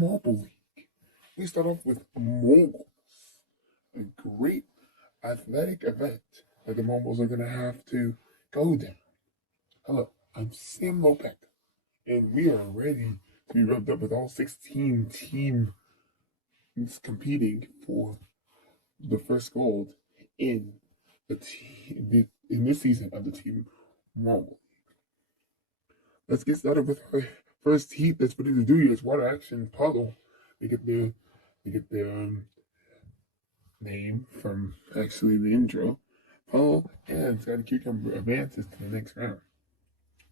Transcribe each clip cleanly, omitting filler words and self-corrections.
Marble League. We start off with Moguls, a great athletic event that the Moguls are going to have to go down. Hello, I'm Sam Lopek, and we are ready to be rubbed up with all 16 teams competing for the first gold in in this season of the Team Marble. Let's get started with our first heat. That's what it do is water action puddle. They get their name from actually the intro. Puddle and Scotty Cucumber advances to the next round.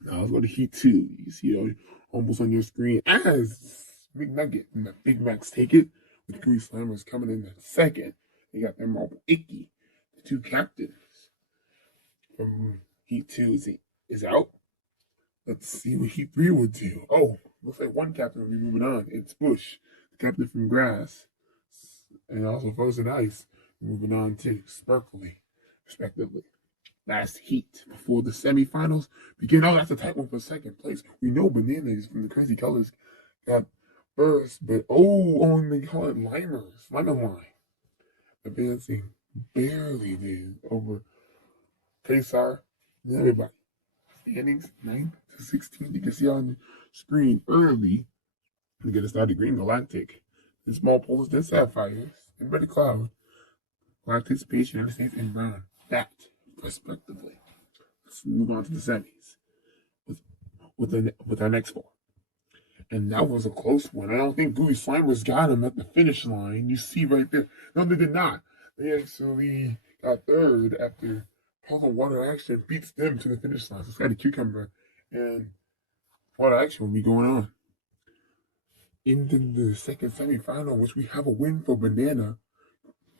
Now let's go to heat 2. You see it almost on your screen as Big Nugget and the Big Macs take it, with Green Slammers coming in at second. They got their Marble Icky. The two captains from heat 2 is out. Let's see what Heat 3 will do. Oh, looks like one captain will be moving on. It's Bush, the captain from Grass, and also Frozen Ice, moving on to Sparkly, respectively. Last heat before the semifinals begin. Oh, that's a tight one for second place. We know Bananas from the Crazy Colors got first, but only call it Limers, Lemon Line, advancing barely did over Pesar and everybody. Standings 9 to 16. You can see on the screen early to get it started. Green Galactic, and Small Poles, then Sapphires, and Red Cloud, Galactic, Space, United States, and Brown. That, respectively. Let's move on to the semis with our next four. And that was a close one. I don't think Gooey Slimers got him at the finish line. You see right there. No, they did not. They actually got third after Puzzle Water Action beats them to the finish line. So Scotty Cucumber and Water Action will be going on into the second semifinal, which we have a win for Banana,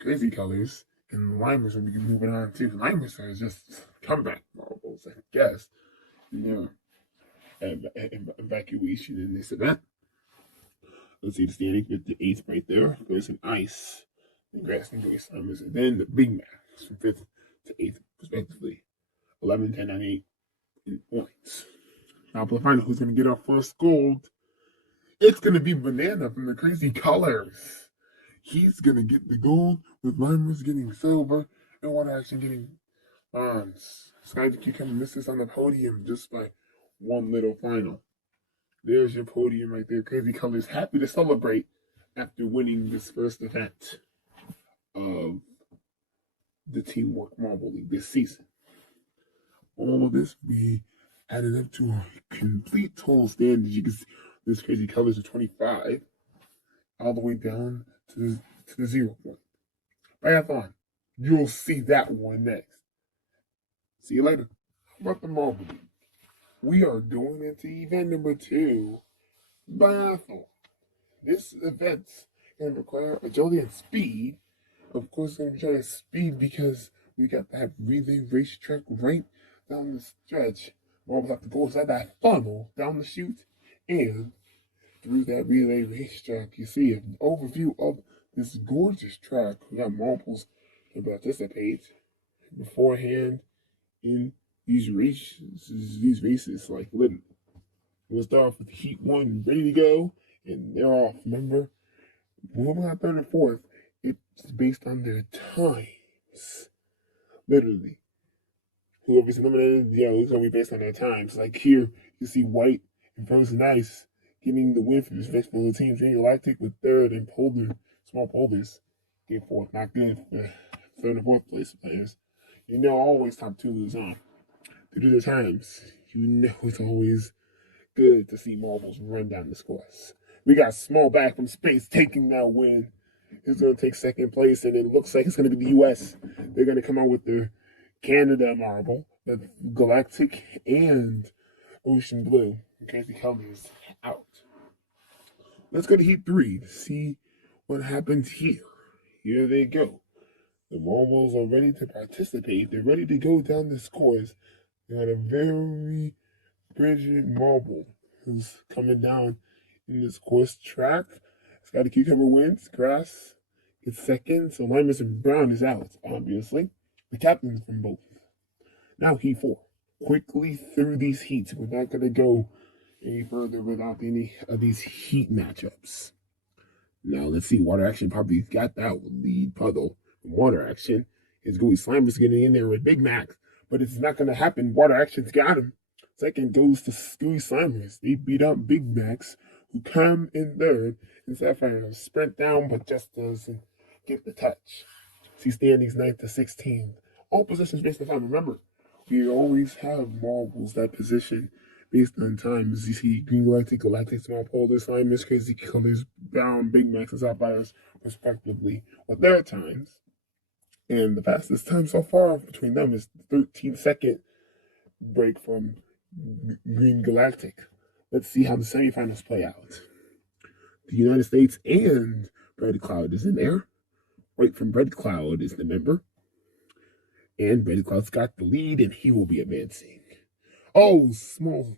Crazy Colors, and Limers will be moving on too. Limers are just comeback marbles, I guess, in their evacuation in this event. Let's see the standings with the 8th right there. There's an Ice, and Grass, and Grace Limers, and then the Big Macs from 5th to 8th, respectively. 11, 10, 9, 8 points. Now, for the final, who's going to get our first gold? It's going to be Banana from the Crazy Colors. He's going to get the gold, with Limers getting silver, and Water Action getting bronze. Sky the Cucumber misses on the podium just by one little final. There's your podium right there. Crazy Colors happy to celebrate after winning this first event of the Teamwork Marble League this season. All of this we added up to a complete total standings. You can see this Crazy Colors of 25 all the way down to the 0 point. Biathlon, you'll see that one next. See you later. How about the Marble League? We are going into event number 2, Biathlon. This event's going to require agility and speed. Of course, I'm going to try to speed because we got that relay racetrack right down the stretch. We'll have to go inside that funnel down the chute and through that relay racetrack. You see an overview of this gorgeous track. We got marbles to participate beforehand in these races, like literally. We'll start off with Heat 1 ready to go, and they're off. Remember, whoever got 3rd and 4th, it's based on their times. Literally. Whoever's eliminated, it's going to be based on their times. Like here, you see White and Frozen Ice getting the win for this respectable team. Green Galactic with 3rd, and Small Polders get 4th. Not good for 3rd and 4th place players. Always top 2 lose on. Due to the times, it's always good to see marbles run down the scores. We got Small Back from Space taking that win. He's going to take 2nd place, and it looks like it's going to be the U.S. They're going to come out with their Canada marble, the Galactic and Ocean Blue. Crazy Colors out. Let's go to Heat 3 to see what happens here. Here they go. The marbles are ready to participate. They're ready to go down the scores. They got a very Bridget Marble who's coming down in this course track. Scotty Cucumber wins. Grass gets 2nd. So Limus and Brown is out, obviously. The captains from both. Now Heat 4. Quickly through these heats. We're not going to go any further without any of these heat matchups. Now let's see. Water Action probably got that lead puddle. Water Action is Gooey Slimer's getting in there with Big Max, but it's not going to happen. Water Action's got him. Second goes to Gooey Slimers. They beat up Big Max, who come in third, and Sapphire sprint down, but just doesn't get the touch. See standings 9th to 16. All positions based on time. Remember, we always have marbles that position based on time. As you see, Green Galactic, Small Polar, Slimers, Crazy Colors, Brown, Big Max, and Sapphires, respectively, with their times. And the fastest time so far between them is 13-second break from Green Galactic. Let's see how the semifinals play out. The United States and Red Cloud is in there. Right from Red Cloud is the member. And Red Cloud's got the lead, and he will be advancing. Small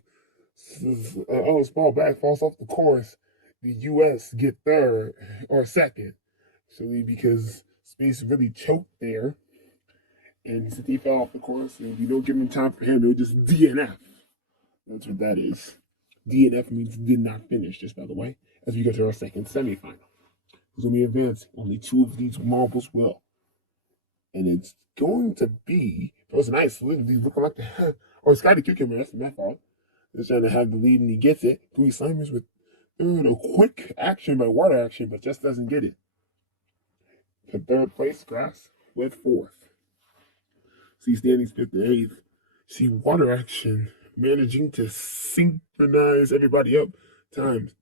bag falls off the course. The U.S. get third or second. Actually, because Space really choked there. And since he fell off the course, and you don't give him time for him, it'll just DNF. That's what that is. DNF means did not finish, just by the way, as we go to our second semifinal. Who's going to be advancing? Only 2 of these marbles will. And it's going to be, it was nice, literally looking like the head, or Scotty Cucumber, that's my fault. They're trying to have the lead and he gets it. Gooey Slimers with a quick action by Water Action, but just doesn't get it. For third place, Grass with fourth. See standings 5th and 8th. See Water Action managing to synchronize everybody up. Times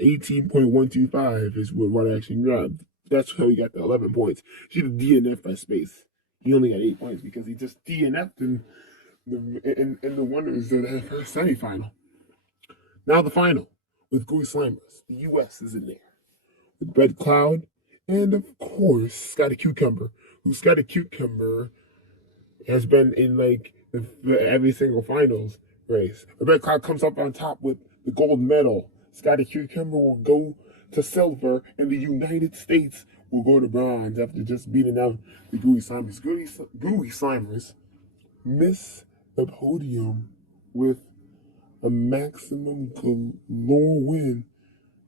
18.125 is what Water Action grabbed. That's how he got the 11 points. She did DNF by Space. He only got 8 points because he just DNF'd in the Wonders of the first semifinal. Now the final with Gooey Slimers. The U.S. is in there with Red Cloud and, of course, Scotty Cucumber, who Scotty Cucumber has been in like every single finals race. The Red Cloud comes up on top with the gold medal. Scotty Cucumber will go to silver, and the United States will go to bronze after just beating out the Gooey Slimers. Gooey Slimers miss the podium with a maximum galore win.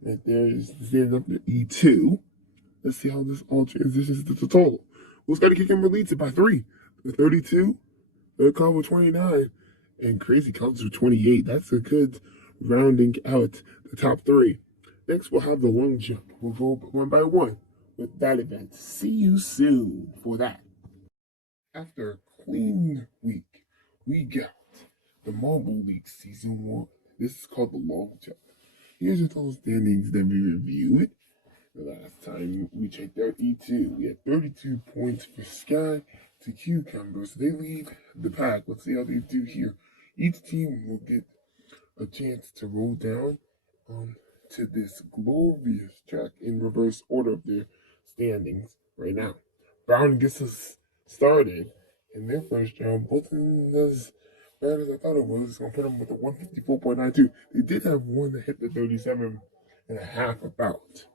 Right there is standing up at E2. Let's see how this all transitions to the total. Well, Scotty Cucumber leads it by 3. The 32, Red Cloud with 29, and Crazy Colors with 28. That's a good rounding out the top 3. Next, we'll have the long jump. We'll go one by one with that event. See you soon for that. After a clean week, we got the Mobile League Season 1. This is called the long jump. Here's your total standings that we reviewed. The last time we checked out E2, we had 32 points for Sky to Cucumber, so they lead the pack. Let's see how they do here. Each team will get a chance to roll down to this glorious track in reverse order of their standings right now. Brown gets us started in their first round. Wasn't as bad as I thought it was. It's going to put them with a 154.92. They did have one that hit the 37.5 about.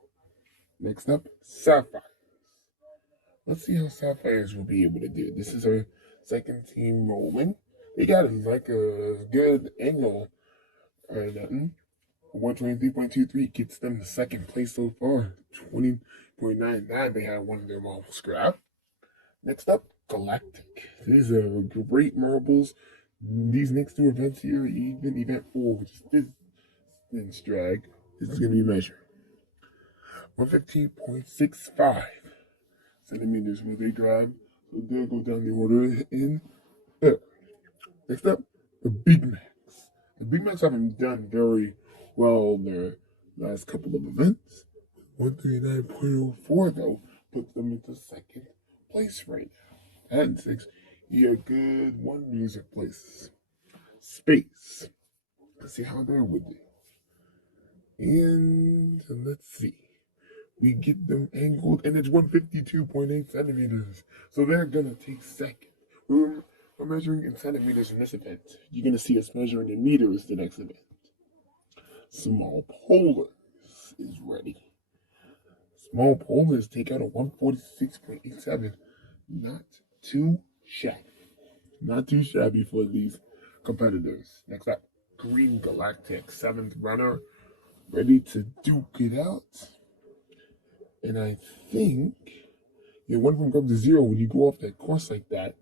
Next up, Sapphires. Let's see how Sapphires will be able to do. This is our second team rolling. They got like a good angle. 123.23 gets them to second place so far. 20.99. They had one of their marbles scrap. Next up, Galactic. These are great marbles. These next 2 events here, even event 4, which is this drag, this is going to be measured. 115.65 centimeters will they grab. So they'll go down the order in third. Next up, the Big Macs. The Big Macs haven't done very well their last couple of events. 139.04 though puts them into second place right now. And 6, you have good wonders of places. Space. Let's see how they're with it. And let's see. We get them angled, and it's 152.8 centimeters. So they're going to take second. We're measuring in centimeters in this event. You're going to see us measuring in meters the next event. Small Polars is ready. Small Polars take out a 146.87. Not too shabby. Not too shabby for these competitors. Next up, Green Galactic, 7th runner, ready to duke it out. And I think one of them comes to 0 when you go off that course like that.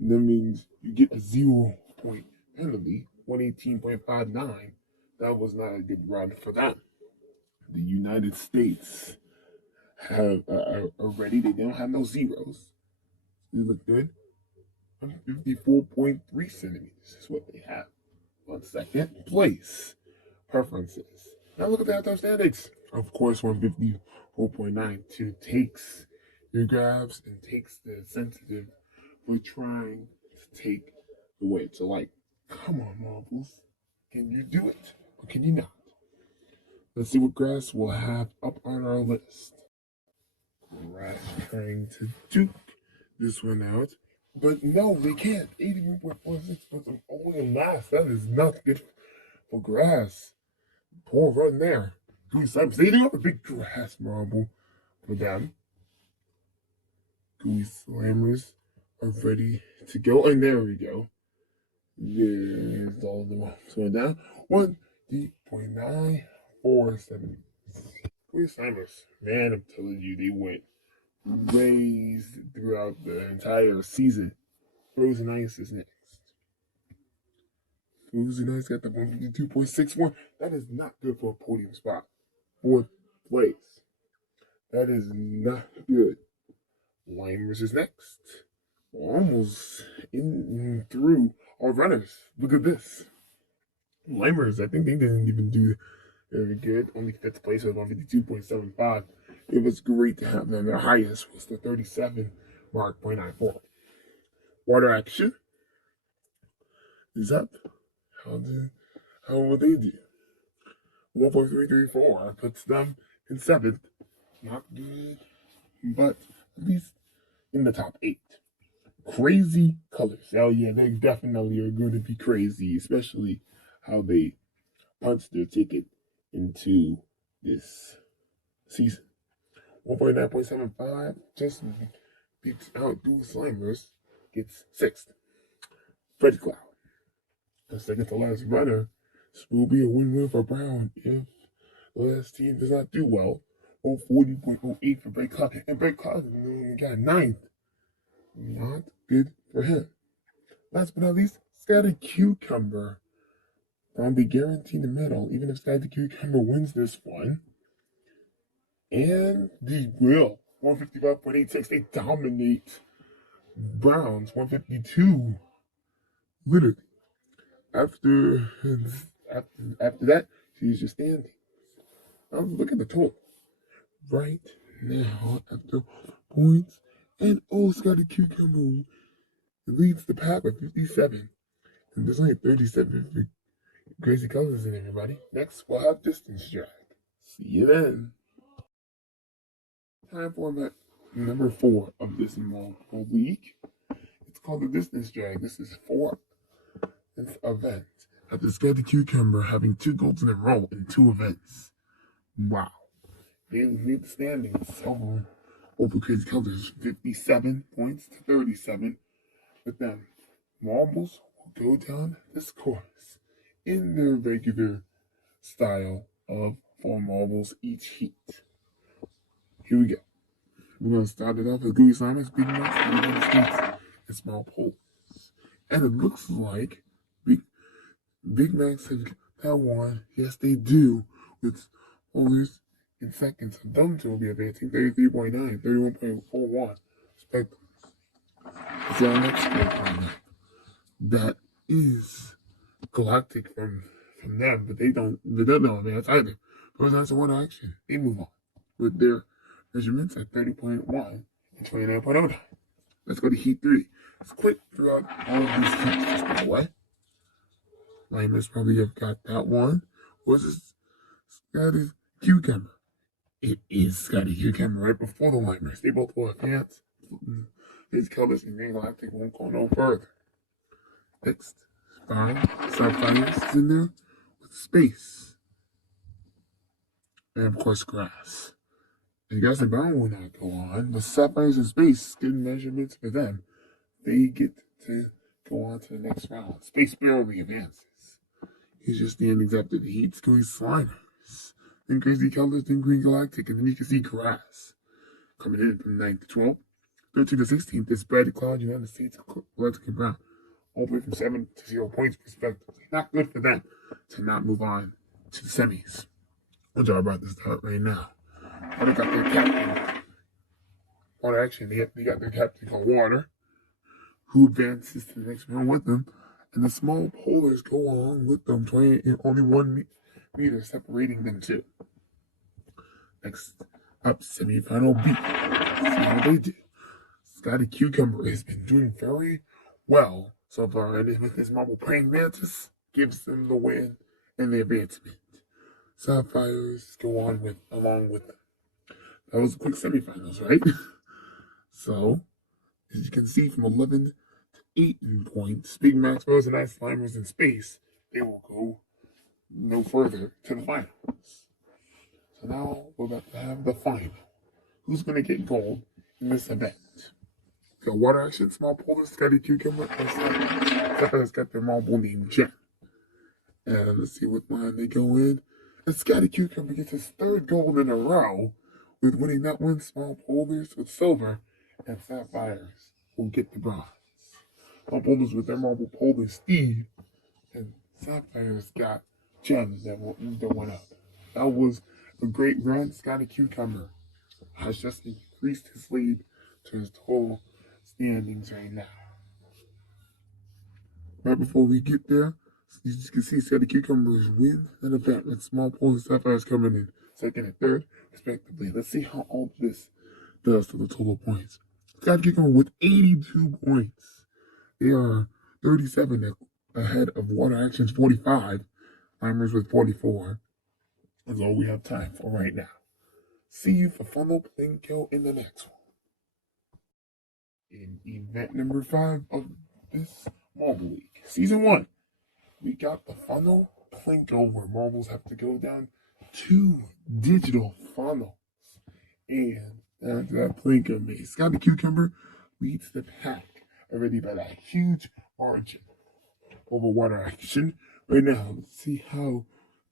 That means you get a 0-point penalty, 118.59. That was not a good run for them. The United States have already, they don't have no zeros. They look good. 54.3 centimeters is what they have. On second place, preferences. Now look at the outdoor standings. Of course, 154.92 takes your grabs and takes the sensitive for trying to take the weight. So, like, come on, Marbles. Can you do it? Or can you not? Let's see what grass we'll have up on our list. Grass trying to duke this one out. But no, they can't. 81.46 puts them only in last. That is not good for grass. Poor run there. They do have a big grass marble for them. Gooey Slammers are ready to go. And there we go. There's all of them going down. 1.947. Gooey Slammers. Man, I'm telling you, they went raised throughout the entire season. Frozen Ice is next. Frozen Ice got the 152.61. That is not good for a podium spot. 4th place. That is not good. Limers is next. We're almost in through our runners. Look at this. Limers, I think they didn't even do very good. Only 5th place with 152.75. It was great to have them. Their highest was the 37 mark, 0.94. Water Action is up. How will they do? 1.334 puts them in 7th. Not good, but at least in the top 8. Crazy colors. Oh yeah, they definitely are going to be crazy, especially how they punch their ticket into this season. 1.9.75 just beats out Dual Slimers, gets 6th. Freddy Cloud. The second to last runner. This will be a win-win for Brown if the last team does not do well. 40.08 for Brett Cloud. And Brett Cloud got 9th. Not good for him. Last but not least, Sky the Cucumber. Found the guarantee in the middle, even if Sky the Cucumber wins this one. And they will. 155.86. They dominate Browns. 152. Literally. After that, she's just standing. Now look at the total. Right now, after points, and Scotty Cucumber leads the pack with 57. And there's only 37 for Crazy Colors in everybody. Next, we'll have Distance Drag. See you then. Time format number 4 of this multiple week. It's called the Distance Drag. This is 4th event. After Scotty Cucumber having 2 golds in a row in 2 events. Wow. They lead the standings over Crazy Colors, 57 points to 37. But then Marbles will go down this course in their regular style of 4 marbles each heat. Here we go. We're going to start it off with Gooey Slammers, Big Macs, and United States, and small poles. And it looks like Big Macs have that one. Yes, they do. With holders in seconds. Them two will be advancing 33.9, 31.41, respectively. So our next program, that is Galactic from them, but they don't advance either. Those are Water Action. They move on with their measurements at 30.1 and 29.09. Let's go to Heat 3. It's quick throughout all of these heats, just by the way. Limers probably have got that one. Was this Scotty Cucumber? It is Scotty Cucumber right before the Limers. They both will advance. These colors and Green Galactic won't go no further. Next, Sapphires is in there with space. And of course, grass. And Gas and Brown will not go on, but Sapphires and Space, good measurements for them. They get to go on to the next round. Space barely advances. He's just standings after the Heat's going Slimers. Then Crazy Colors, then Green Galactic, and then you can see grass. coming in from 9th to 12th. 13th to 16th is Brad Cloud, United States, Electric and Brown. All the way from 7 to 0 points respectively. Not good for them to not move on to the semis. Which I'm about to start right now. They got their captain. Water action, they got their captain called Water, who advances to the next round with them. And the small polars go along with them, only 1 meter separating them two. Next up, semifinal B. See how they do. Scotty Cucumber has been doing very well so far, and with his marble praying mantis, gives them the win and the advancement. Sapphires go on along with them. That was a quick semifinals, right? So, as you can see, from 11 to 8 in points, Big Max, Rose, and Ice Climbers in space, they will go no further to the finals. So now we're about to have the final. Who's going to get gold in this event? We got Water Action, Small Polar, Scotty Cucumber, and Sapphires got their marble named Jen. And let's see what line they go in. And Scotty Cucumber gets his 3rd gold in a row with winning that one. Small Polars with silver, and Sapphires will get the bronze. Small Polars with their marble polar Steve, and Sapphires got Jen that will move the one up. That was a great run. Scotty Cucumber has just increased his lead to his total standings right now. Right before we get there, you can see Scotty Cucumbers win that event with Small Polar Sapphires coming in 2nd and 3rd, respectively. Let's see how all this does to the total points. Scotty Cucumber with 82 points. They are 37 ahead of Water Action's 45, Climbers with 44. That's all we have time for right now. See you for Funnel Plinko in the next one. In event number 5 of this Marble League, Season 1, we got the Funnel Plinko, where marbles have to go down 2 digital funnels. And after that Plinko maze, Scotty Cucumber leads the pack already by that huge margin over Water Action. Right now, let's see how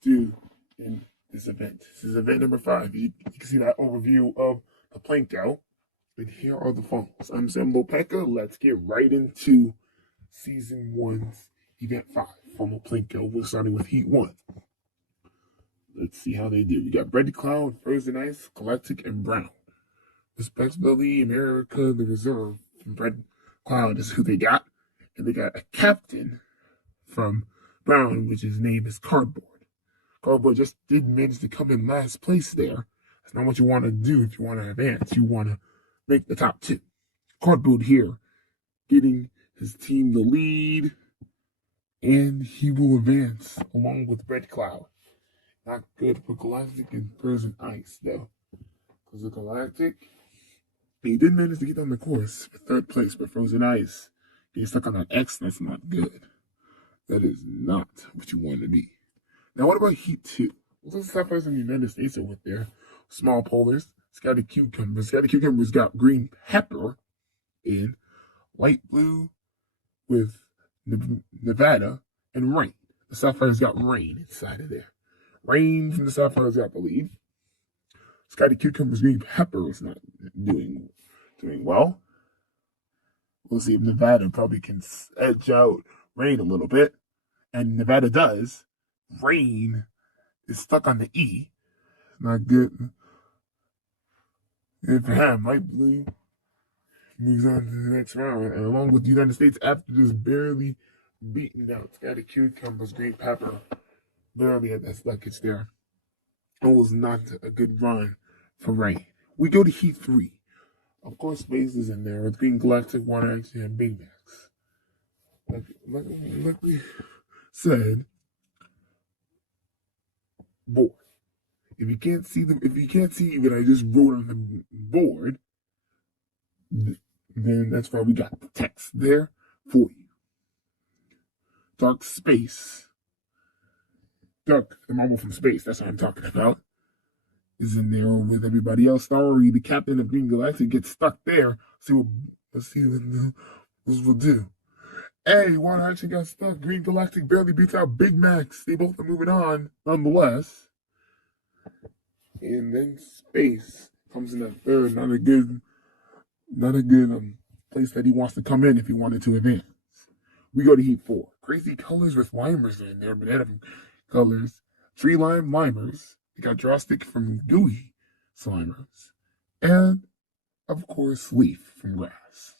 do in this event. This is event number 5. You can see that overview of the Plinko. And here are the funnels. I'm Sam Lopeka. Let's get right into Season 1's Event 5. Funnel Plinko. We're starting with Heat 1. Let's see how they do. We got Red Cloud, Frozen Ice, Galactic, and Brown. Respectively, America, the Reserve from Red Cloud is who they got. And they got a captain from Brown, which his name is Cardboard. Cardboard just did manage to come in last place there. That's not what you want to do if you want to advance. You want to make the top 2. Cardboard here, getting his team the lead, and he will advance along with Red Cloud. Not good for Galactic and Frozen Ice, though. Because the Galactic, he did manage to get on the course for 3rd place, but Frozen Ice, getting stuck on that X, that's not good. That is not what you want to be. Now, what about Heat 2? Well, the Sapphires in the United States are with their Small Polars, Scotty Cucumbers. Scotty Cucumbers got Green Pepper in, Light Blue with Nevada, and Rain. The Sapphires got Rain inside of there. Rain from the Sapphires got the lead. Scotty Cucumber's Green Pepper is not doing well. We'll see if Nevada probably can edge out Rain a little bit. And Nevada does. Rain is stuck on the E. Not good. And for him, Light Blue moves on to the next round. And along with the United States, after just barely beating out Scotty Cucumber's Green Pepper, barely had that luggage there. It was not a good run for Rain. We go to Heat 3. Of course, Space is in there with Green Galactic, Water Action, and Big Max. Like we said, board. If you can't see what I just wrote on the board, then that's why we got the text there for you. Dark Space. Dark, the marble from space, that's what I'm talking about, is in there with everybody else. Starry, the captain of Green Galactic, gets stuck there. Let's see what this will do. Hey, Water Action got stuck. Green Galactic barely beats out Big Max. They both are moving on, nonetheless. And then Space comes in at third. Not a good place that he wants to come in if he wanted to advance. We go to Heat 4. Crazy Colors with Limers in there. Banana Colors. Tree Lime Limers. We got Jousting from Gooey Slimers. And, of course, Leaf from Grass.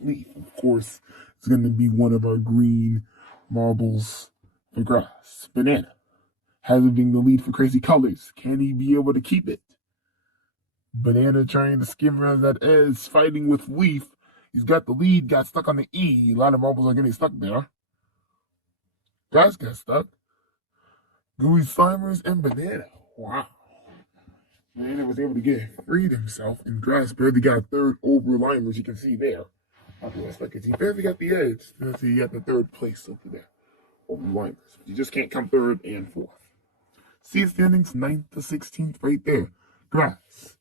Leaf, of course, is going to be one of our green marbles for Grass. Banana. Having the lead for Crazy Colors. Can he be able to keep it? Banana trying to skim around that edge, fighting with Leaf. He's got the lead, got stuck on the E. A lot of marbles are getting stuck there. Grass got stuck. Gooey Slimers and Banana. Wow. Banana was able to get freed himself, and Grass barely got third over Limers. You can see there. He barely got the edge. He got the third place over there over Limers. You just can't come third and fourth. Seed standings 9th to 16th right there. Grass.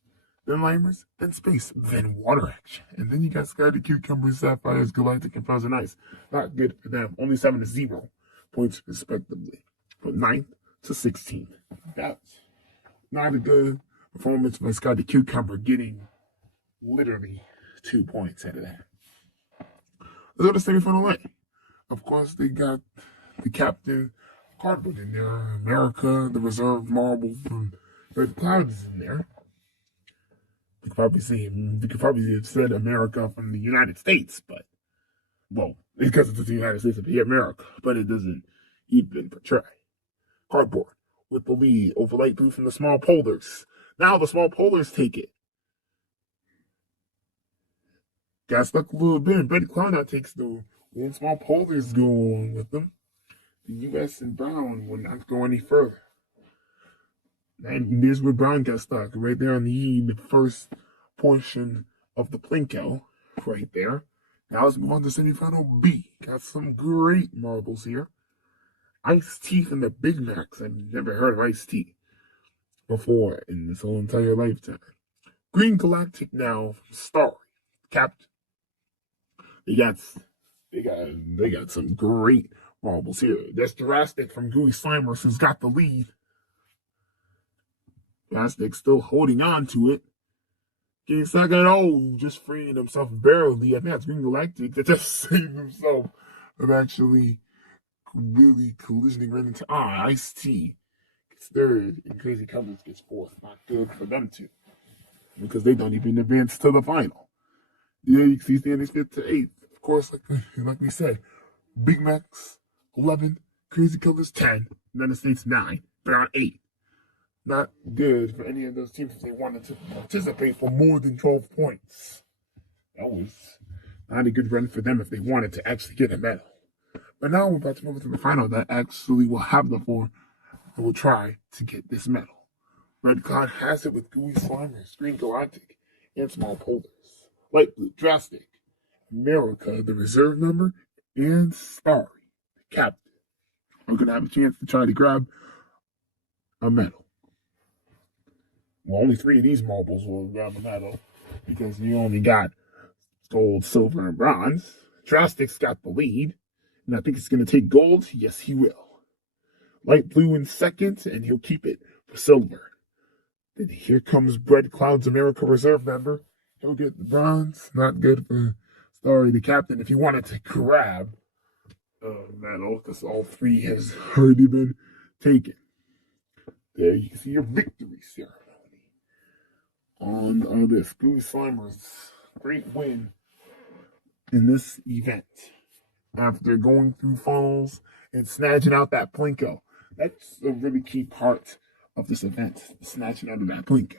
Then Limers, then Space, then Water Action. And then you got Sky the Cucumbers, Sapphires, Galactic, and Frozen Ice. Not good for them. Only 7 to 0 points respectively. From 9th to 16th. That's not a good performance by Sky the Cucumber, getting literally 2 points out of that. Let's go to semifinal A. Of course, they got the captain cardboard in there. America, the reserve marble from Red Cloud is in there. You could probably have said America from the United States, but, well, because it's the United States of America, but it doesn't even portray. Cardboard with the lead over light blue from the small polars. Now the small polars take it. Got stuck a little bit, and Betty Cloud now takes the win. Small polars go on with them. The U.S. and Brown will not go any further. And there's where Brown got stuck, right there on the first portion of the Plinko, right there. Now let's move on to semifinal B. Got some great marbles here. Ice Tea from the Big Macs. I've never heard of Ice Tea before in this whole entire lifetime. Green Galactic now from Starry. Captain. They got some great marbles here. There's Jurassic from Gooey Slimers who's got the lead. Plastic still holding on to it. Getting stuck at just freeing himself barely. I think that's Green Galactic that just saved himself of actually really collisioning right into Ice Tea. Gets third and Crazy Colors gets fourth. Not good for them two. Because they don't even advance to the final. Yeah, you can see standings 5th to 8th. Of course, like we said, Big Macs 11, Crazy Colors 10, United States 9, Brown 8. Not good for any of those teams if they wanted to participate for more than 12 points. That was not a good run for them if they wanted to actually get a medal. But now we're about to move to the final that actually will have the 4 that will try to get this medal. Red Cloud has it with Gooey Slimers, Green Galactic, and Small Polars. Light Blue, Drastic, America, the reserve member, and Starry, the captain, are going to have a chance to try to grab a medal. Well, only 3 of these marbles will grab a medal because you only got gold, silver, and bronze. Drastic's got the lead, and I think it's going to take gold. Yes, he will. Light Blue in second, and he'll keep it for silver. Then here comes Red Cloud's America reserve member. He'll get the bronze. Not good for Starry, the captain, if he wanted to grab a medal, because all 3 has already been taken. There you can see your victory ceremony on this Gooey Slimers' great win in this event. After going through funnels and snatching out that Plinko. That's a really key part of this event, snatching out of that Plinko.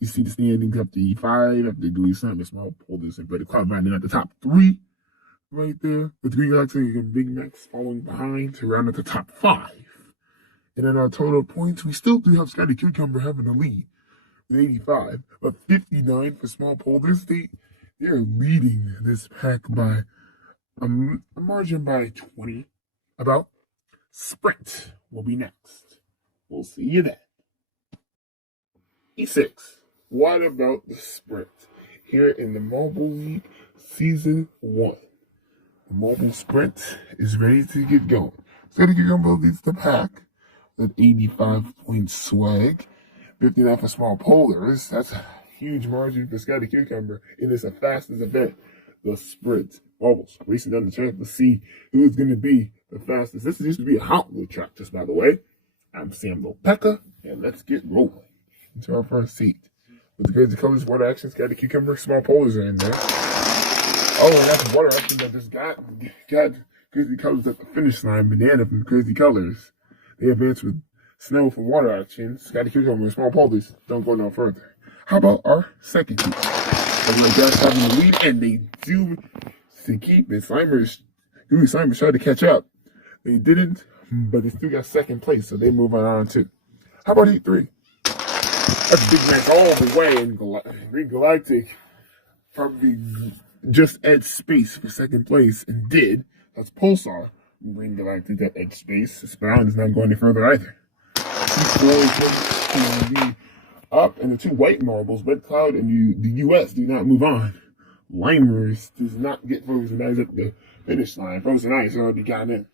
You see the standings up to E5, after Gooey Slimers, Small Polars, and Betty Cloud rounding at the top 3 right there. With Green Galactic and Big Macs following behind to round at the top 5. And in our total points, we still do have Scotty Cucumber having the lead with 85, but 59 for Small Polars. They're leading this pack by a margin by 20. About Sprint will be next. We'll see you then. E6. What about the Sprint? Here in the Marble League Season 1. The Marble Sprint is ready to get going. Scotty Cucumber leads the pack with 85 point swag. 59 for small polars. That's a huge margin for Scotty Cucumber in this fastest event, the sprint. Moguls racing down the track to see who's going to be the fastest. This used to be a Gauntlet track, just by the way. I'm Sam Lopeka, and let's get rolling into our first seat. With the crazy colors, water action, Scotty Cucumber, small polars are in there. Oh, and that's water action that just got crazy colors at the finish line. Banana from Crazy Colors. They advance with snow from water action. Scotty Cucumber, small polars don't go no further. How about our second team? Like that's having the lead, and they do to keep it. Slimers tried to catch up. They didn't, but they still got second place, so they move on too. How about Heat 3? That's Big Mac all the way, and Green Galactic probably just edged Space for second place, and did. That's Pulsar. Green Galactic that edged Space. Brown is not going any further either. Up, and the two white marbles, Red Cloud and the U.S. do not move on. Limers does not get Frozen Ice at the finish line. Frozen Ice already got in.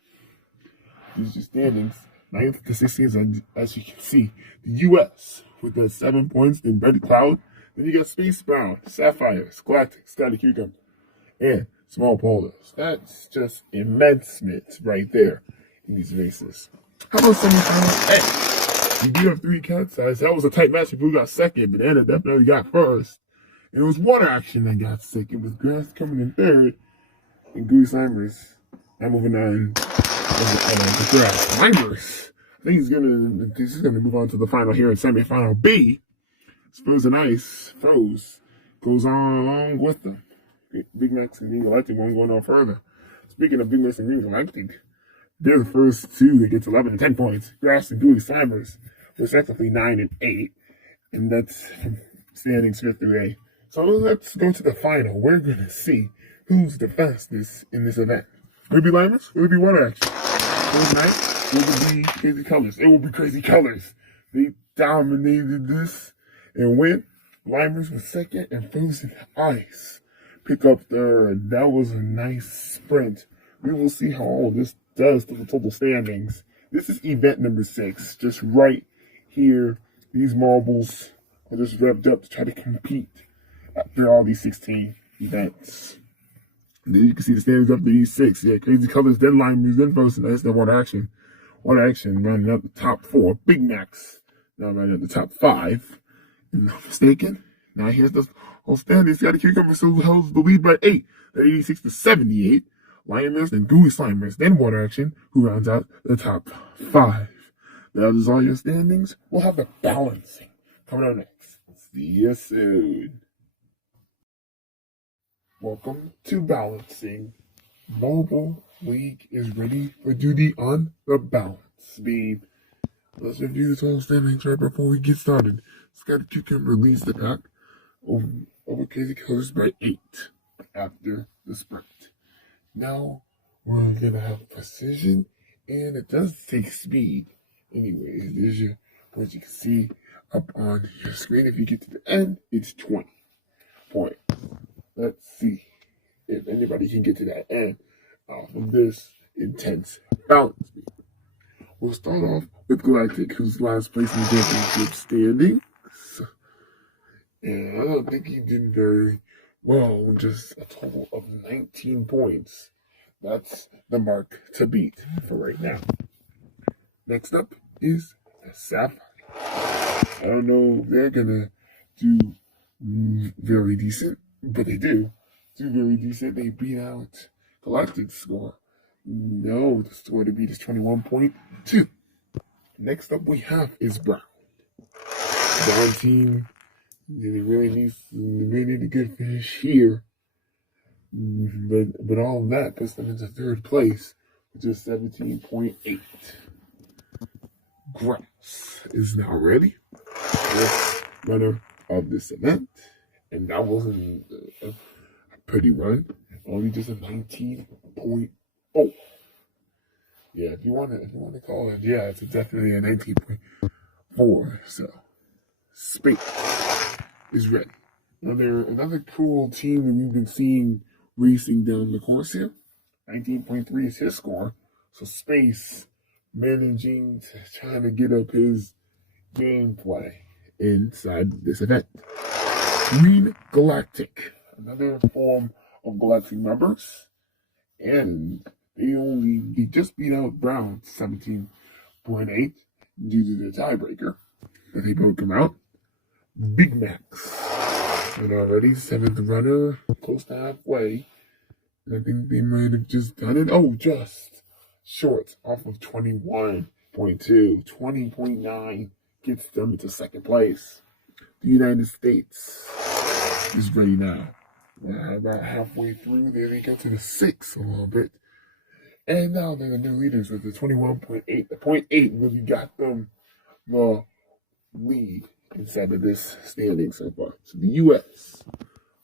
These are standings. 9th to 16th, as you can see. The U.S. with the 7 points in Red Cloud. Then you got Space Brown, Sapphire, Galactic, Scotty Cucumber, and Small Polars. That's just immensement right there in these races. How about semifinal A? You beat up 3 cat size. That was a tight match. Who got second? Banana definitely got first. And it was water action that got second, with grass coming in third, and Goose Limers not moving on the grass. Limers, I think he's gonna move on to the final here in semifinal B. It's Frozen Ice, Froze, goes on along with them. Big Max and Green Galactic won't go no further. Speaking of Big Max and Green Galactic, they're the first two that get 11 and 10 points. Grass and Gooey Slimers, respectively 9 and 8. And that's standings 5th through A. So let's go to the final. We're going to see who's the fastest in this event. Will it be Limers? Will it be water action? Those nights, will it be Crazy Colors? It will be Crazy Colors. They dominated this and went. Limers was second, and Frozen Ice pick up third. That was a nice sprint. We will see how all this does to the total standings. This is event number 6. Just right here. These marbles are just revved up to try to compete after all these 16 events. And then you can see the standings up to these 6. Yeah, Crazy Colors, then Limers, then Frozen Ice, then Water Action. Water Action running up the top 4. Big Max now running up the top 5. If I'm not mistaken. Now here's the whole standings. Scotty Cucumber still holds the lead by 8. At 86 to 78. Limers, then Gooey Slimers, then Water Action, who rounds out the top 5. That is all your standings. We'll have the balancing coming up next. See you soon. Welcome to balancing. Mobile League is ready for duty on the balance beam. Let's review the total standings right before we get started. Scotty Cucumber leads the pack over Crazy Colors by 8 after the sprint. Now we're gonna have precision, and it does take speed. Anyways, there's what you can see up on your screen. If you get to the end, it's 20 points. Let's see if anybody can get to that end off of this intense balance beam. We'll start off with Galactic, who's last place in the championship standings. And I don't think he did very well, with just a total of 19 points. That's the mark to beat for right now. Next up is the Sapphire. I don't know if they're going to do very decent, but they do very decent. They beat out Galactic's score. No, the score to beat is 21.2. Next up we have is Brown. Brown team, they really need a good finish here. But all of that puts them into 3rd place, which is 17.8. Grass is now ready. The runner of this event. And that wasn't a pretty run. Only just a 19.0. Yeah, if you want to call it, yeah, it's definitely a 19.4. So Space is ready. Another cool team that we've been seeing racing down the course here. 19.3 is his score. So Space managing to trying to get up his gameplay inside this event. Green Galactic, another form of Galactic members, and they just beat out Brown 17.8 due to the tiebreaker, but they both come out. Big Max, and already 7th runner, close to halfway. I think they might have just done it. Oh, just short off of 21.2. 20.9 gets them into second place. The United States is ready now. About halfway through, there they go to the 6 a little bit. And now they're the new leaders with the 21.8. The 0.8 really got them the lead inside of this standing so far. So the U.S.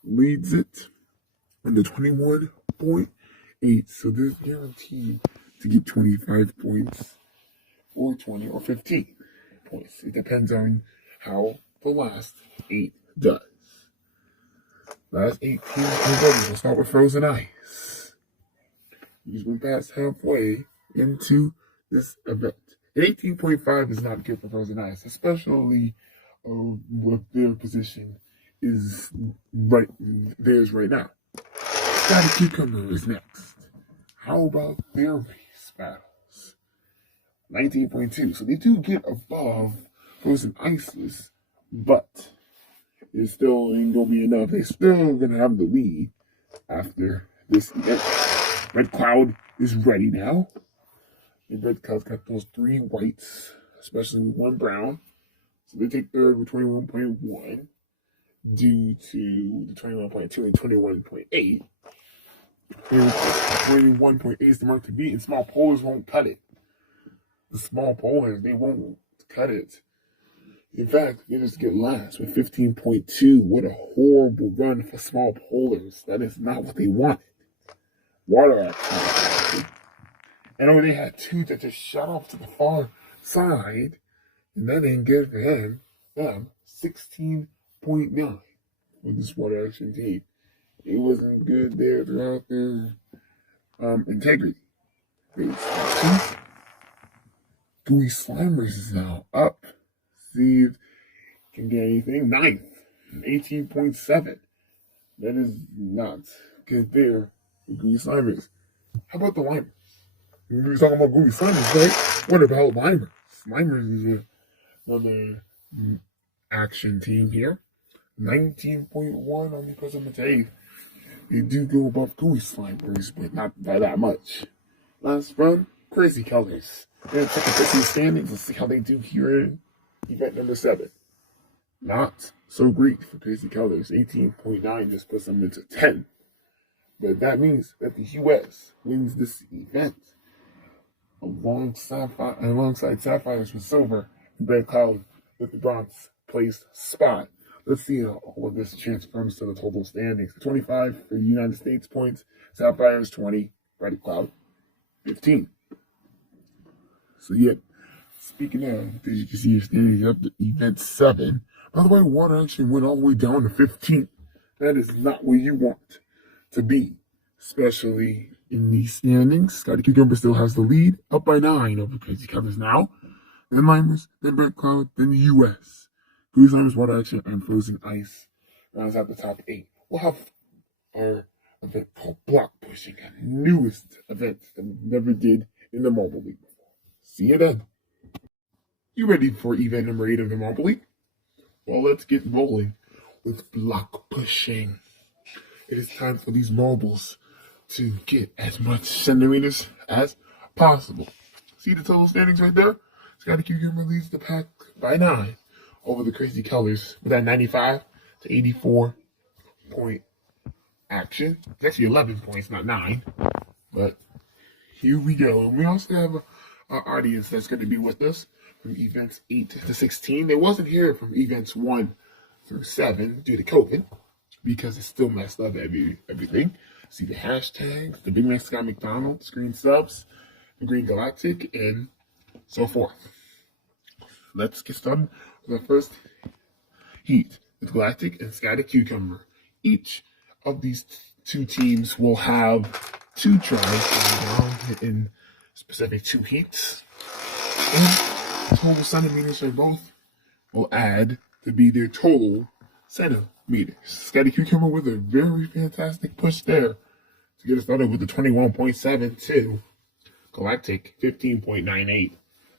leads it in the 21.8. So they're guaranteed to get 25 points or 20 or 15 points. It depends on how the last 8 does. Last 8 teams, we'll start with Frozen Ice. We just went past halfway into this event. And 18.5 is not good for Frozen Ice, especially with their position is right theirs right now. Scotty Cucumber is next. How about their race battles? 19.2. So they do get above Frozen Ice's, but it still ain't gonna be enough. They're still gonna have the lead after this event. Red Cloud is ready now. And Red Cloud's got those 3 whites, especially with 1 brown. So they take third with 21.1 due to the 21.2 and 21.8. And 21.8 is the mark to beat, and small polars won't cut it. The small polars, they won't cut it. In fact, they just get last with 15.2. What a horrible run for small polars. That is not what they wanted. Water activity. And they had 2 that just shot off to the far side, and that ain't good for him. 16.9 with this water action team. It wasn't good there throughout their integrity. Gooey Slimers is now up. See if can get anything. 9th, 18.7. That is not good there with Gooey Slimers. How about the Limers? We were talking about Gooey Slimers, right? What about Limers? Limers is another action team here. 19.1 only because of Matei. They do go above Gooey Slimers, but not by that much. Last run, Crazy Colors. They're second place in the standings. Let's see how they do here in event number 7. Not so great for Crazy Colors. 18.9 just puts them into 10. But that means that the U.S. wins this event alongside Sapphires with silver and Red Cloud with the bronze place spot. Let's see how all of this transfers to the total standings. 25 for the United States points, Sapphires 20, Red Cloud 15. So yep, speaking of, as you can see, your standings up to event 7. By the way, water actually went all the way down to 15. That is not where you want to be, especially in these standings. Scotty Cucumber still has the lead, up by 9 over Crazy Colors now. Then Limers, then Red Cloud, then the U.S. Gooey Slimers, Water Action, and Frozen Ice rounds out the top 8. We'll have our event called Block Pushing, a newest event that we never did in the Marble League before. See you then. You ready for event number 8 of the Marble League? Well, let's get rolling with Block Pushing. It is time for these marbles to get as much centimeters as possible. See the total standings right there? Scotty Cucumber leads the pack by 9 over the Crazy Colors with that 95 to 84 point action. It's actually 11 points, not 9. But here we go. And we also have an audience that's going to be with us from events 8 to 16. They wasn't here from events 1 through 7 due to COVID because it still messed up everything. See the hashtags, the Big Mac Scott McDonald's, Green Subs, the Green Galactic, and so forth. Let's get started with our first heat with Galactic and Scotty Cucumber. Each of these 2 teams will have 2 tries in specific 2 heats. And total centimeters for both will add to be their total centimeters. Scotty Cucumber with a very fantastic push there to get us started with the 21.72. Galactic 15.98.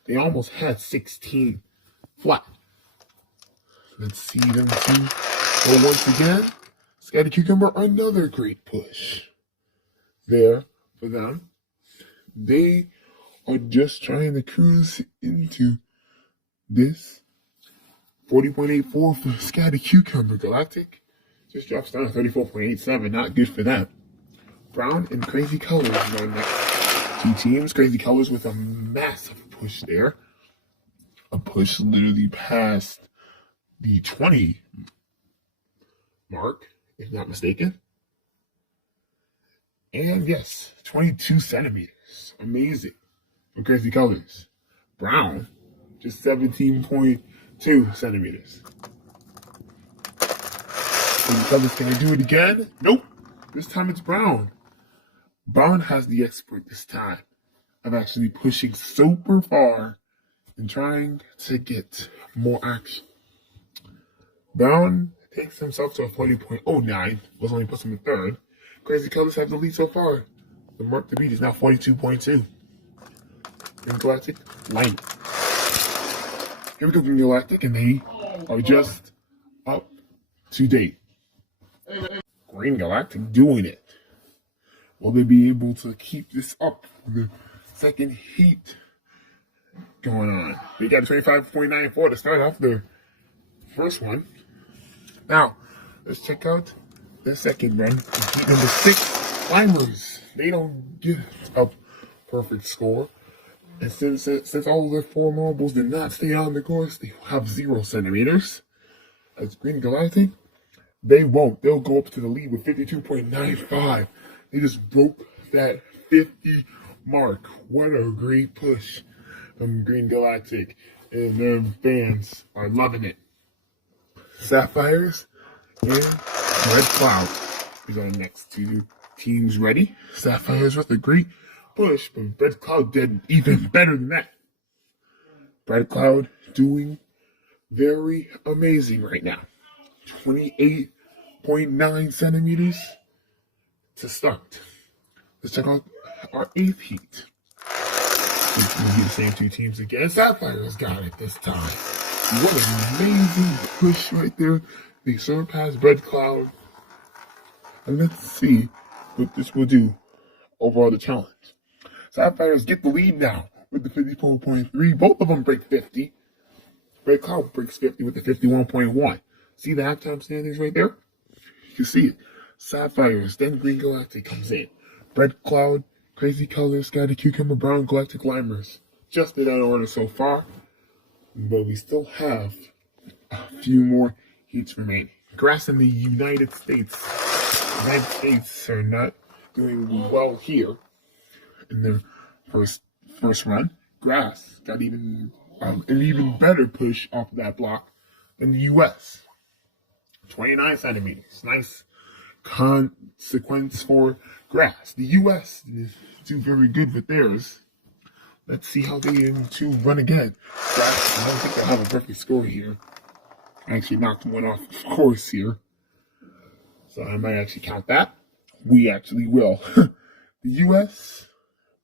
They almost had 16 flat. Let's see them two go once again. Scotty Cucumber, another great push there for them. They are just trying to cruise into this 40.84 for Scotty Cucumber. Galactic just drops down to 34.87. Not good for them. Brown and Crazy Colors are next two teams. Crazy Colors with a massive push there. A push literally past the 20 mark, if not mistaken. And yes, 22 centimeters. Amazing for Crazy Colors. Brown, just 17.2 centimeters. Crazy Colors, can I do it again? Nope. This time it's Brown. Brown has the expert this time of actually pushing super far and trying to get more action. Brown takes himself to a 40.09. Was only puts him in third. Crazy Colors have the lead so far. The mark to beat is now 42.2. Green Galactic, line. Here we go, Green Galactic, and they are just up to date. Green Galactic doing it. Will they be able to keep this up for the second heat going on? They got a 25.94 to start off their first one. Now, let's check out the second run. Heat number 6, climbers. They don't get a perfect score. And since all of their 4 marbles did not stay on the course, they have 0 centimeters. As Green Galactic, they won't. They'll go up to the lead with 52.95. They just broke that 50 mark. What a great push from Green Galactic. And their fans are loving it. Sapphires and Red Cloud. These are the next two teams ready. Sapphires with a great push, but Red Cloud did even better than that. Red Cloud doing very amazing right now. 28.9 centimeters to start. Let's check out our 8th heat. It's going to be the same two teams again. Sapphires got it this time. What an amazing push right there. They surpassed Red Cloud. And let's see what this will do overall the challenge. Sapphires get the lead now with the 54.3. Both of them break 50. Red Cloud breaks 50 with the 51.1. See the halftime standings right there? You see it. Sapphires, then Green Galactic comes in. Red Cloud, Crazy Colors, Scotty Cucumber, Brown Galactic Limers. Just in that order so far. But we still have a few more heats remaining. Grass in the United States. United States are not doing well here in their first run. Grass got an even better push off that block than the U.S. 29 centimeters. Nice consequence for Grass. The U.S. do very good with theirs. Let's see how they two run again. Grass, I don't think they'll have a perfect score here. I actually knocked one off of course here. So I might actually count that. We actually will. The U.S.,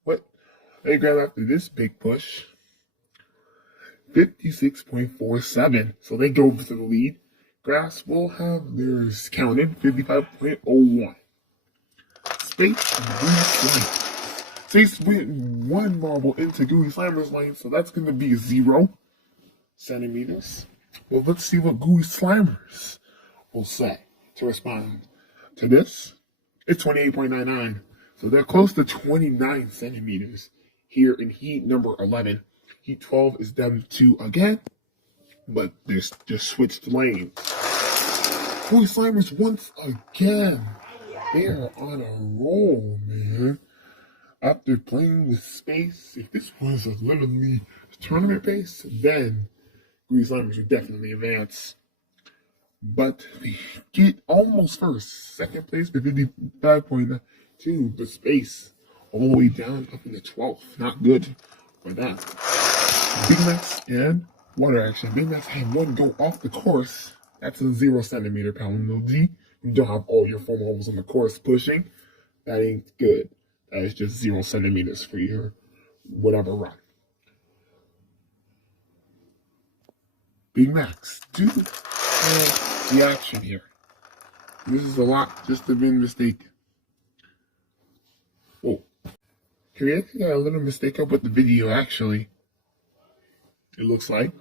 what? They grab after this big push. 56.47. So they go to the lead. Grass will have theirs counted. 55.01. Space and Gooey Slimer. Space went 1 marble into Gooey Slimer's lane, so that's going to be 0 centimeters. Well, let's see what Gooey Slimers will say to respond to this. It's 28.99. So they're close to 29 centimeters here in heat number 11. Heat 12 is them 2 again, but they're just switched lanes. Gooey Slimers once again. They are on a roll, man. After playing with space, if this was a literally tournament base, then Gooey Slimers would definitely advance. But they get almost first. Second place with 55.2. The space all the way down up in the 12th. Not good for that. Big Max and water action. Big Macs had one go off the course. That's a 0 centimeter penalty. You don't have all your foam holes on the course pushing. That ain't good. That is just 0 centimeters for your whatever run. Big Macs, do the action here. This is a lot just to be mistaken. Oh, can we actually got a little mistake up with the video actually? It looks like.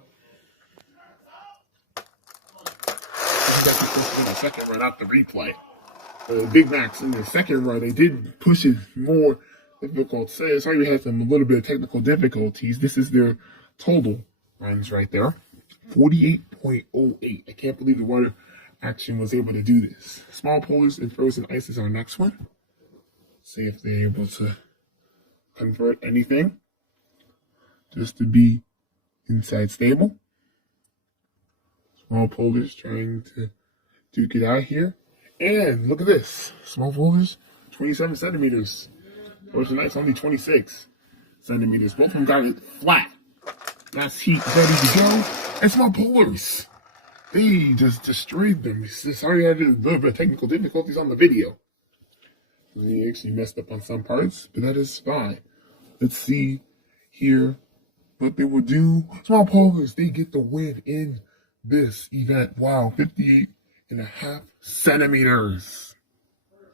The second run, not the replay. Big Macs in the second run, they did push it more difficult. Sorry, we had a little bit of technical difficulties. This is their total runs right there. 48.08. I can't believe the water action was able to do this. Small polars and frozen ice is our next one. See if they're able to convert anything just to be inside stable. Small polars trying to duke it out here. And look at this. Small polars, 27 centimeters. Frozen ice, only 26 centimeters. Both of them got it flat. Last heat ready to go. And small polars, they just destroyed them. Sorry, I had a little bit of technical difficulties on the video. They actually messed up on some parts, but that is fine. Let's see here what they will do. Small polars, they get the win in this event. Wow, 58.5 centimeters.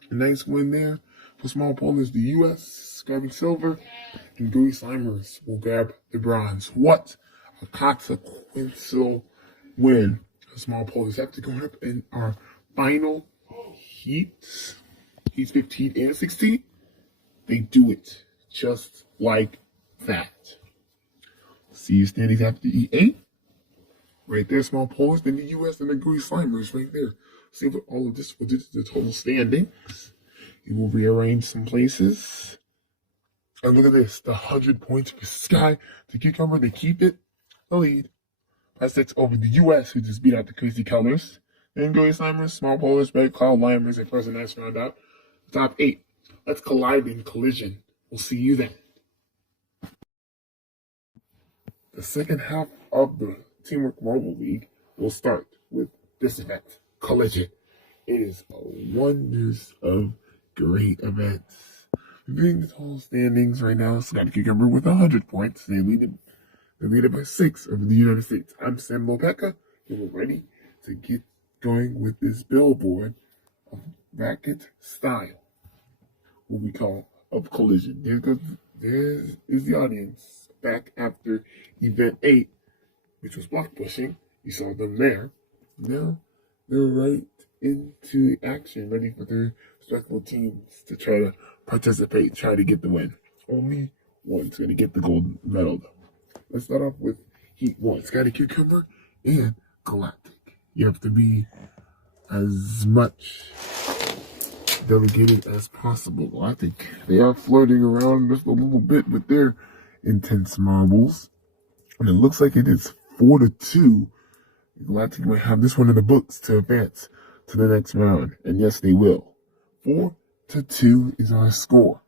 A nice win there for small polars. The U.S. grabbing silver, and Gooey Slimers will grab the bronze. What a consequential win. The small polars have to go up in our final heats 15 and 16. They do it just like that. See your standings after E8. Right there, small polars, then the U.S. and the Gooey Slimers right there. See what all of this will do to the total standings. It will rearrange some places. And look at this, the 100 points for Sky to Cucumber. They keep it, the lead. By 6 over the U.S., who just beat out the Crazy Colors. Then Gooey Slimers, small polars, Red Cloud, Limers, and Frozen Ice round out. The top 8. Let's collide in collision. We'll see you then. The second half of the Teamwork Marble League will start with this event, Collision. It is a wonders of great events. Reviewing the total standings right now, Scott Cucumber with 100 points. They lead it by 6 over the United States. I'm Sam Lopeka, and we're ready to get going with this billboard of racket style, what we call of Collision. There is the audience back after event 8, which was block pushing. You saw them there. Now they're right into action, ready for their respectable teams to try to participate, try to get the win. Only one's going to get the gold medal, though. Let's start off with Heat 1. Scotty Cucumber and Galactic. You have to be as much delegated as possible. I think they are flirting around just a little bit with their intense marbles. And it looks like it is 4-2. Galactic might have this one in the books to advance to the next round. And yes, they will. 4-2 is our score.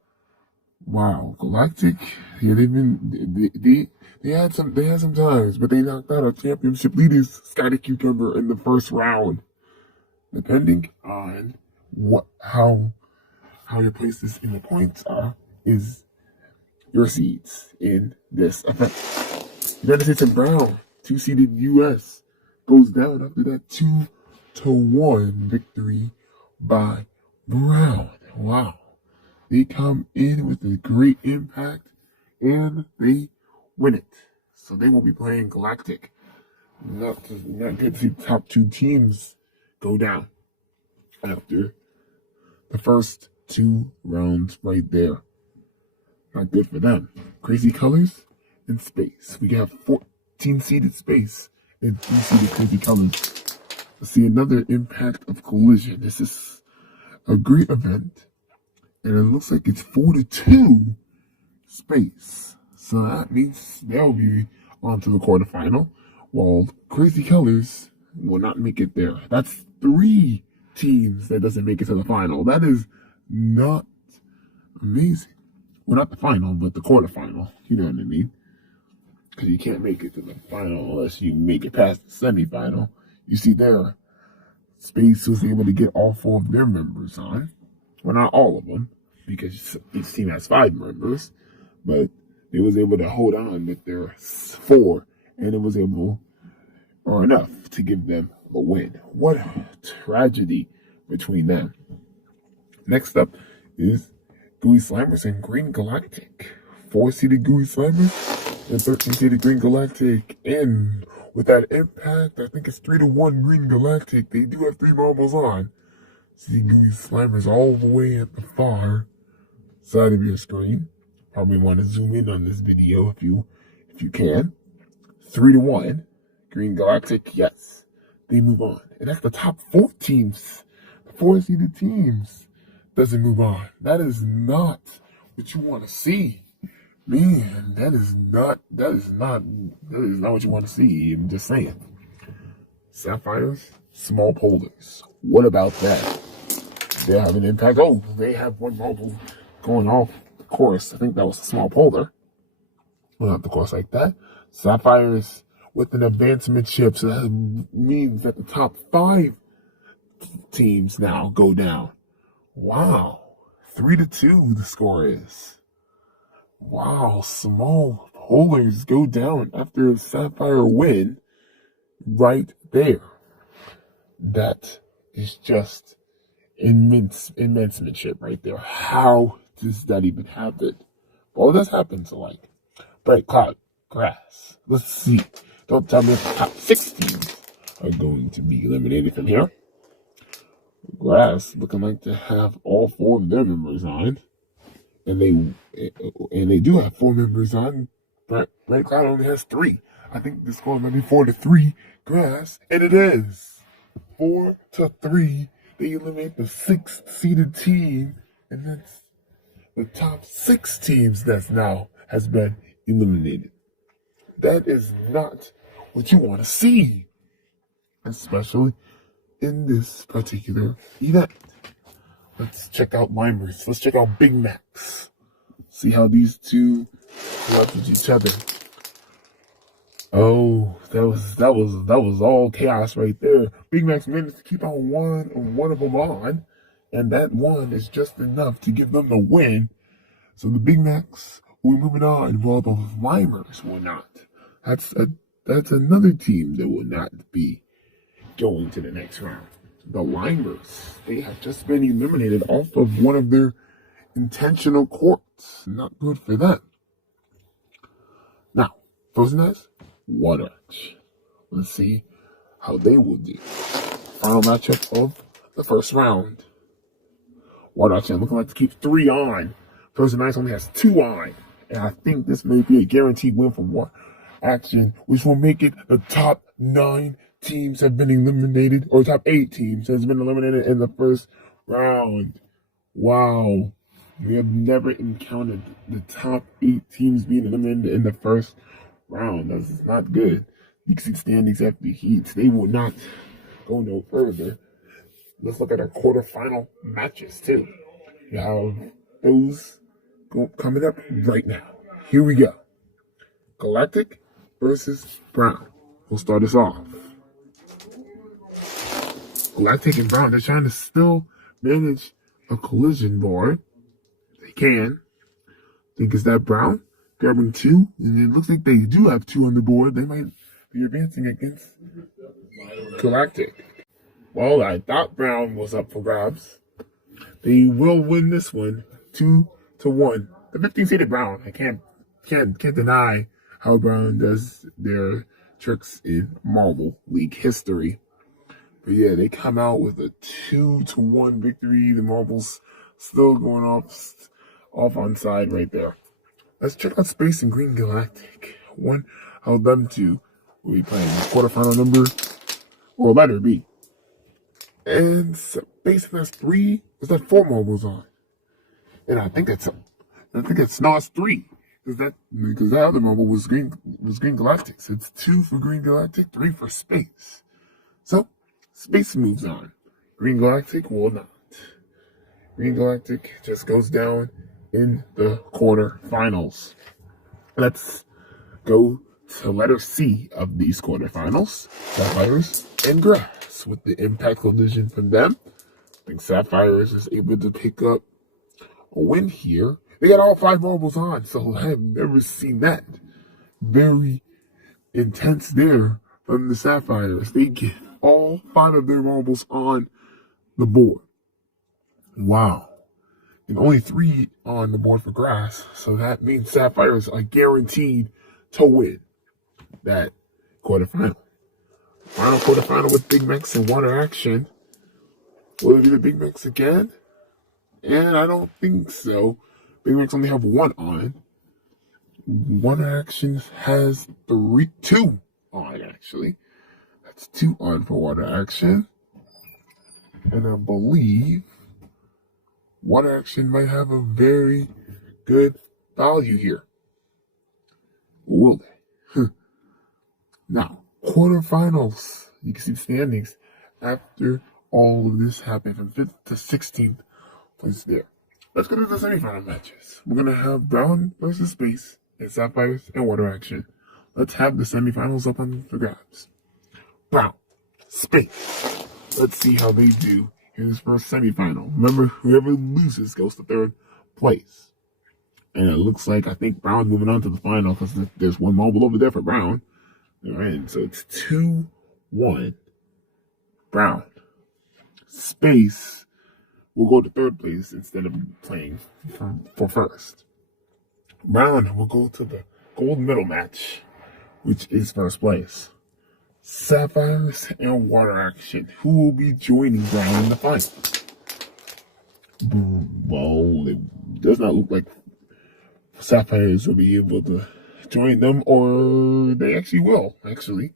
Wow, Galactic, yeah, they had some times, but they knocked out our championship leaders, Scotty Cucumber, in the first round. Depending on how your places in the points are, is your seeds in this event. United States and Brown, 2-seeded U.S. goes down after that 2-1 victory by Brown. Wow. They come in with a great impact, and they win it. So they will be playing Galactic. Not good to see the top 2 teams go down after the first 2 rounds right there. Not good for them. Crazy Colors and Space. We have 14-seeded Space and 3-seeded Crazy Colors. Let's see another impact of Collision. This is a great event. And it looks like it's 4-2 Space. So that means they'll be on to the quarterfinal, while Crazy Colors will not make it there. That's 3 teams that doesn't make it to the final. That is not amazing. Well, not the final, but the quarterfinal. You know what I mean. because you can't make it to the final unless you make it past the semifinal. You see there, Space was able to get all 4 of their members on. Well, not all of them, because each team has 5 members, but they was able to hold on with their 4, and it was able, or enough, to give them a win. What a tragedy between them. Next up is Gooey Slimers and Green Galactic. 4-seeded Gooey Slimers and 13-seeded Green Galactic. And with that impact, I think it's 3-1 Green Galactic. They do have 3 marbles on. See Gooey Slimers all the way at the far side of your screen. Probably want to zoom in on this video if you can. 3-1 Green Galactic, yes. They move on. And that's the top 4 teams. The 4-seeded teams doesn't move on. That is not what you want to see. Man, that is not what you want to see. I'm just saying. Sapphires, small polders. What about that? They have an impact. Oh, they have one marble going off the course. I think that was a small polder. Well, not the course like that. Sapphires with an advancement chip. So that means that the top 5 teams now go down. Wow. 3-2 the score is. Wow, small polders go down after a Sapphire win right there. That is just immensemanship right there. How does that even happen? Well, this happens to like bright cloud, grass. Let's see. Don't tell me if the top 6 teams are going to be eliminated from here. Grass looking like to have all 4 of their members on. And they do have 4 members on. But Bright Cloud only has 3. I think the score might be 4-3 Grass. And it is 4-3. They eliminate the 6th-seeded team. And that's the top 6 teams that now has been eliminated. That is not what you want to see. Especially in this particular event. Let's check out Limers. Let's check out Big Macs. See how these two collide with each other. Oh, that was all chaos right there. Big Macs managed to keep on one of them on, and that one is just enough to give them the win. So the Big Macs will be moving on, while the Limers will not. That's another team that will not be going to the next round. The Limers, they have just been eliminated off of one of their intentional courts. Not good for them. Now, Frozen Eyes, Water Arch. Let's see how they will do. Final matchup of the first round. Water Arch looking like to keep 3 on. Frozen Ice only has 2 on. And I think this may be a guaranteed win for Water Action, which will make it the top 9 teams have been eliminated, or top 8 teams has been eliminated in the first round. Wow. We have never encountered the top 8 teams being eliminated in the first round. That's not good. You can see standings after the heats. They will not go no further. Let's look at our quarterfinal matches, too. We have those coming up right now. Here we go. Galactic versus Brown. We'll start us off. Galactic and Brown, they're trying to still manage a collision board. They can. I think it's that Brown grabbing 2, and it looks like they do have 2 on the board. They might be advancing against Galactic. Well, I thought Brown was up for grabs. They will win this one 2-1. The 15-seeded Brown, I can't deny how Brown does their tricks in Marble League history. But yeah, they come out with a 2-1 victory. The Marbles still going off on side right there. Let's check out Space and Green Galactic. One of them two will be playing quarterfinal number, or letter B. And Space has 3. Is that 4 Marbles on? And I think it's 3. Because that other marble was Green Galactic. So it's 2 for Green Galactic, 3 for Space. So Space moves on. Green Galactic will not. Green Galactic just goes down in the quarterfinals. Let's go the letter C of these quarterfinals, Sapphires and Grass. With the impact collision from them, I think Sapphires is able to pick up a win here. They got all 5 marbles on, so I've never seen that. Very intense there from the Sapphires. They get all 5 of their marbles on the board. Wow. And only 3 on the board for Grass, so that means Sapphires are guaranteed to win that quarterfinal. Final quarterfinal with Big Macs and Water Action. Will it be the Big Macs again? And I don't think so. Big Macs only have 1 on. Water Action has 2 on, actually. That's 2 on for Water Action. And I believe Water Action might have a very good value here. Will they? Now, quarterfinals. You can see the standings after all of this happened from 5th to 16th place there. Let's go to the semifinal matches. We're going to have Brown versus Space and Sapphires and Water Action. Let's have the semifinals up on the grabs. Brown, Space. Let's see how they do in this first semifinal. Remember, whoever loses goes to 3rd place. And it looks like, I think Brown's moving on to the final because there's 1 marble over there for Brown. All right, so it's 2-1. Brown. Space will go to 3rd place instead of playing for 1st. Brown will go to the gold medal match, which is 1st place. Sapphires and Water Action. Who will be joining Brown in the final? Well, it does not look like Sapphires will be able to join them, or they actually will. Actually,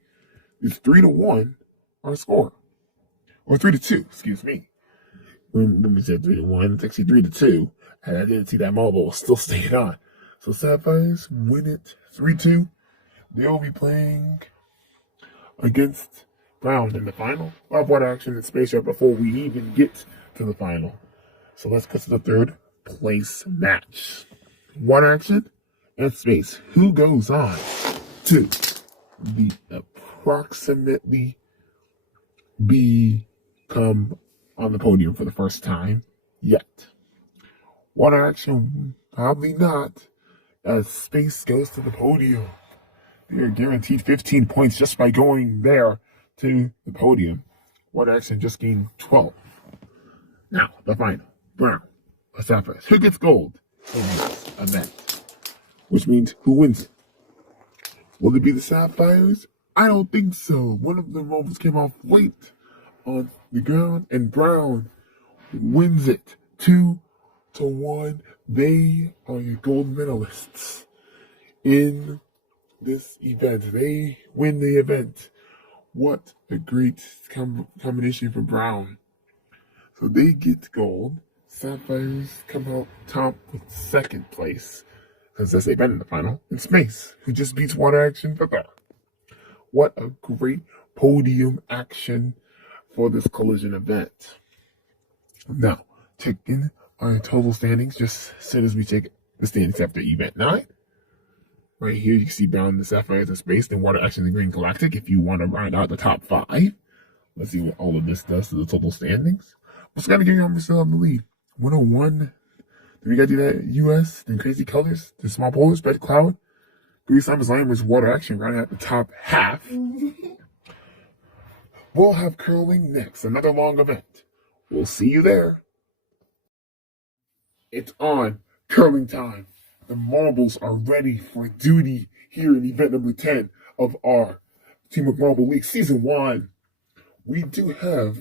it's 3-1 our score, or 3-2. Excuse me. Let me say 3-1. It's actually 3-2. And I didn't see that marble still staying on. So Sapphires win it 3-2. They'll be playing against Brown in the final. We'll have Water Action and Space right before we even get to the final. So let's go to the 3rd place match. Water Action and Space. Who goes on to the approximately become on the podium for the first time yet? Water Action, probably not, as Space goes to the podium. They are guaranteed 15 points just by going there to the podium. Water Action just gained 12. Now, the final. Brown or Sapphires. Who gets gold in this event? Which means who wins it? Will it be the Sapphires? I don't think so. One of the marbles came off late on the ground, and Brown wins it 2-1. They are your gold medalists in this event. They win the event. What a great combination for Brown. So they get gold. Sapphires come out top with 2nd place, because they've been in the final. And Space, who just beats Water Action for that. What a great podium action for this collision event. Now, checking our total standings just as soon as we check the standings after event 9. Right here, you can see Brown, the Sapphires, and Space, and Water Action, and Green Galactic. If you want to round out the top 5, let's see what all of this does to the total standings. What's got to give you on still in the lead? 101. Then we got to do that US, then Crazy Colors, the Small Polars, Red Cloud, Green Simons, Limers, Water Action, rounding out the top half. We'll have curling next, another long event. We'll see you there. It's on curling time. The marbles are ready for duty here in event number 10 of our Teamwork Marble League Season 1. We do have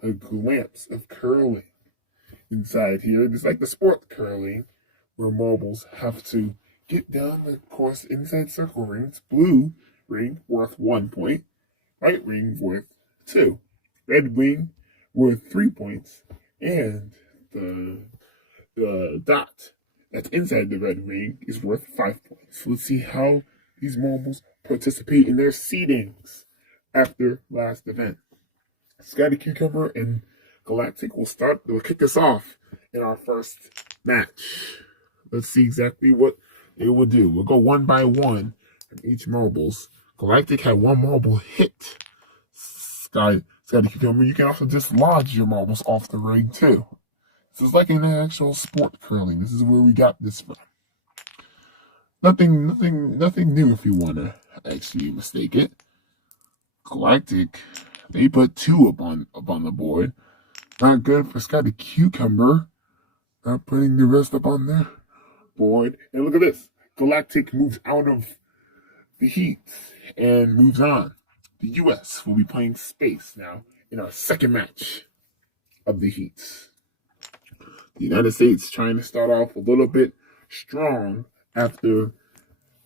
a glimpse of curling inside here. It's like the sport curling, where marbles have to get down the course inside circle rings. Blue ring worth 1 point, white ring worth 2, red ring worth 3 points, and the dot that's inside the red ring is worth 5 points. Let's see how these marbles participate in their seedings after last event. Scotty Cucumber and Galactic will kick us off in our first match. Let's see exactly what they will do. We'll go one by one each marbles. Galactic had one marble hit Sky the Cucumber. You can also dislodge your marbles off the ring too. This is like an actual sport curling. This is where we got this from. Nothing new if you wanna actually mistake it. Galactic, they put 2 up on the board. Not good for Sky the Cucumber. Not putting the rest up on their board. And look at this. Galactic moves out of the heats and moves on. The U.S. will be playing space now in our second match of the heats. The United States trying to start off a little bit strong after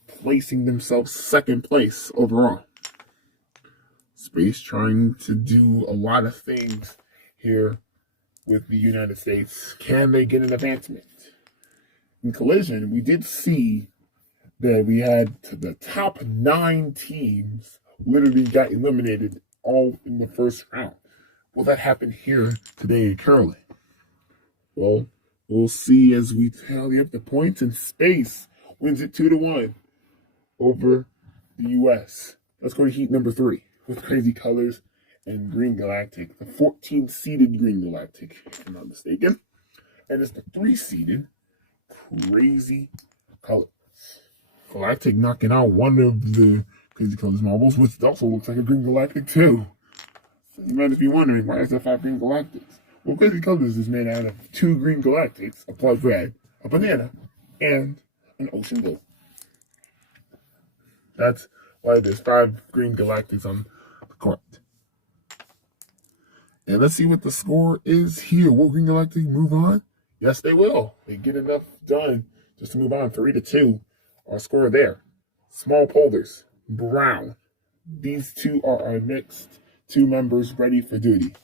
placing themselves second place overall. Space trying to do a lot of things here with the United States. Can they get an advancement? In collision, we did see that we had the top 9 teams literally got eliminated all in the first round. Will that happen here today in curling? Well, we'll see as we tally up the points, and Space wins it 2-1 over the U.S. Let's go to heat number 3 with crazy colors and Green Galactic, the 14th seeded Green Galactic, if I'm not mistaken. And it's the 3-seeded Crazy Colors. Galactic knocking out one of the Crazy Colors marbles, which also looks like a Green Galactic too. So you might just be wondering, why is there 5 Green Galactics? Well, Crazy Colors is made out of 2 Green Galactics, a blood red, a banana, and an ocean blue. That's why there's 5 Green Galactics on the court. And let's see what the score is here. Will Green Galactic move on? Yes, they will. They get enough done just to move on. 3-2. Our score there. Small Polders, Brown. These 2 are our next 2 members ready for duty.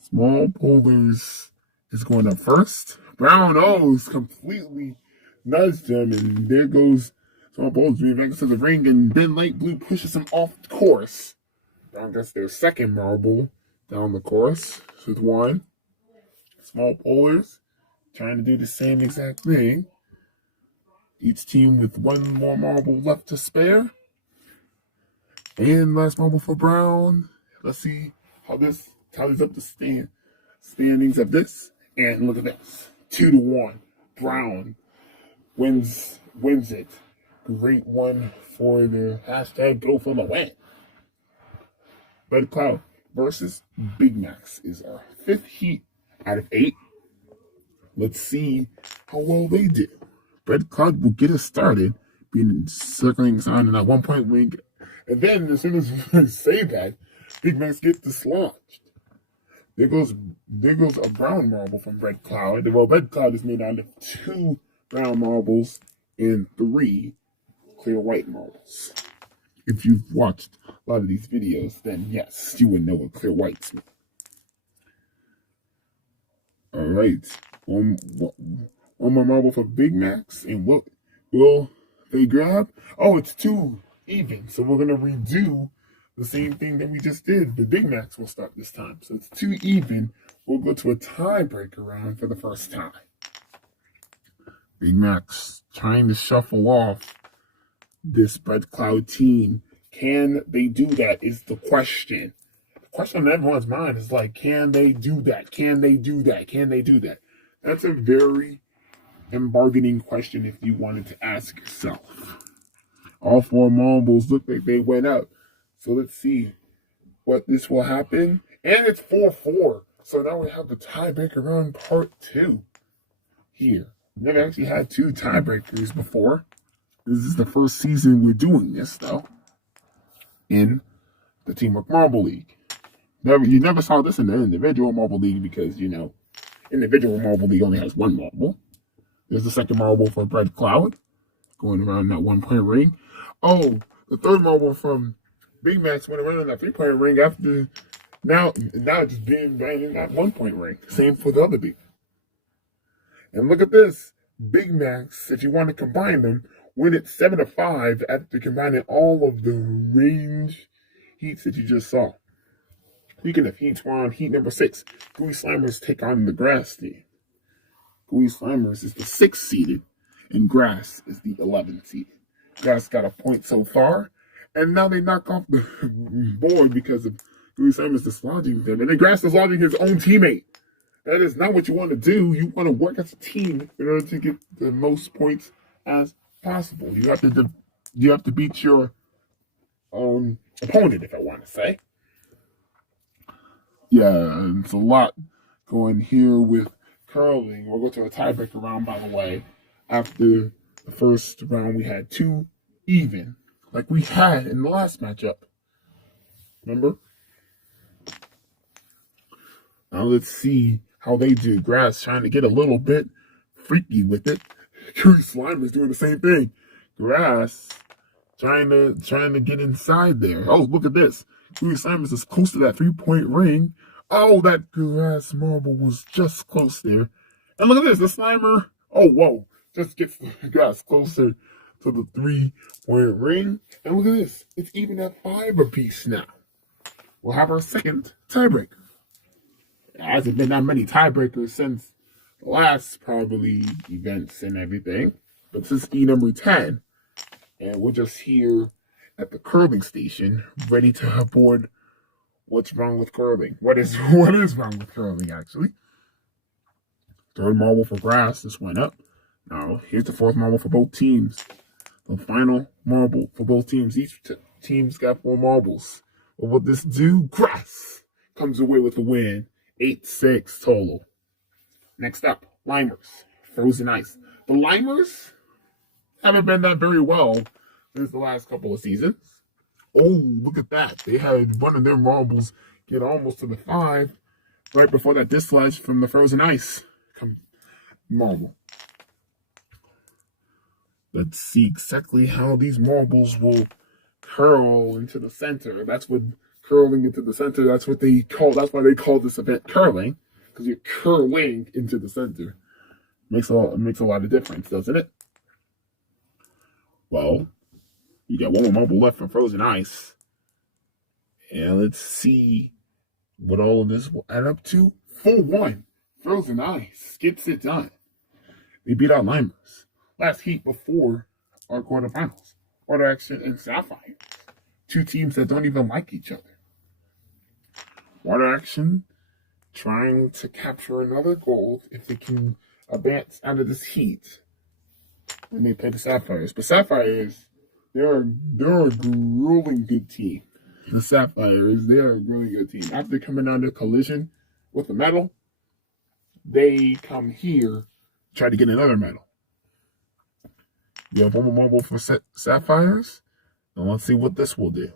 Small Polders is going up first. Brown O's completely nudged him, and there goes Small Polders being back to the ring, and then Light Blue pushes him off the course. Brown gets their second marble down the course with 1. Small Polders trying to do the same exact thing. Each team with 1 more marble left to spare. And last marble for Brown. Let's see how this tallies up the standings of this. And look at this. 2-1. Brown wins it. Great one for the hashtag Go for the Win. Red Cloud versus Big Max is our 5th heat out of 8. Let's see how well they do. Red Cloud will get us started, being circling us on in that 1-point ring. And then, as soon as we say that, Big Max gets dislodged. There goes a brown marble from Red Cloud. Well, Red Cloud is made out of 2 brown marbles and 3 clear white marbles. If you've watched a lot of these videos, then yes, you would know what clear whites mean. All right. One more marble for Big Max. And what will they grab? Oh, it's 2 even. So we're going to redo the same thing that we just did. The Big Max will start this time. So it's 2 even. We'll go to a tiebreaker round for the first time. Big Max trying to shuffle off this Red Cloud team. Can they do that is the question. The question on everyone's mind is like, can they do that? Can they do that? Can they do that? That's a very bargaining question if you wanted to ask yourself. All 4 marbles look like they went up. So let's see what this will happen. And it's 4-4. So now we have the tiebreaker round part 2 here. We've never actually had 2 tiebreakers before. This is the first season we're doing this, though, in the Teamwork Marble League. You never saw this in the individual Marble League because, individual Marble League only has 1 marble. There's the second marble for Red Cloud, going around that 1-point ring. Oh, the third marble from Big Max went around in that 3-point ring after now just being right in that 1-point ring. Same for the other Big. And look at this. Big Max, if you want to combine them, win it 7-5 after combining all of the range heats that you just saw. Speaking of heats, we're on heat number 6. Gooey Slimers take on the Grass team. Gooey Slimers is the 6th seeded, and Grass is the 11th seeded. Grass got a point so far. And now they knock off the board because of Louis Simons dislodging them. And then Grass dislodging his own teammate. That is not what you want to do. You want to work as a team in order to get the most points as possible. You have to beat your opponent, if I want to say. Yeah, it's a lot going here with curling. We'll go to a tiebreaker round, by the way. After the first round, we had 2 even, like we had in the last matchup. Remember? Now let's see how they do. Grass trying to get a little bit freaky with it. Curry Slime is doing the same thing. Grass trying to get inside there. Oh, look at this. Curry Slime is close to that 3-point ring. Oh, that Grass marble was just close there. And look at this. The Slimer, oh, whoa, just gets the Grass closer to the 3-point ring. And look at this. It's even at 5 apiece now. We'll have our second tiebreaker. There hasn't been that many tiebreakers since the last probably events and everything. But this is number 10. And we're just here at the curling station, ready to board what's wrong with curling. What is wrong with curling, actually? Third marble for Grass. This went up. Now, here's the fourth marble for both teams. The final marble for both teams. Each team's got 4 marbles. What will this do? Grass comes away with the win. 8-6 total. Next up, Limers. Frozen Ice. The Limers haven't been that very well since the last couple of seasons. Oh, look at that. They had one of their marbles get almost to the 5 right before that dislodge from the Frozen Ice marble. Let's see exactly how these marbles will curl into the center. That's what curling into the center, that's what they call, that's why they call this event curling, because you're curling into the center. Makes a lot of difference, doesn't it? Well, you got one more marble left for Frozen Ice. And let's see what all of this will add up to. 4-1. Frozen Ice gets it done. They beat out Limers. Last heat before our quarterfinals. Water Action and Sapphire. 2 teams that don't even like each other. Water Action trying to capture another gold if they can advance out of this heat when they play the Sapphires. But Sapphires, they're a grueling good team. The Sapphires, they're a really good team. After coming out of collision with the medal, they come here try to get another medal. You have one more marble for Sapphires. Now let's see what this will do.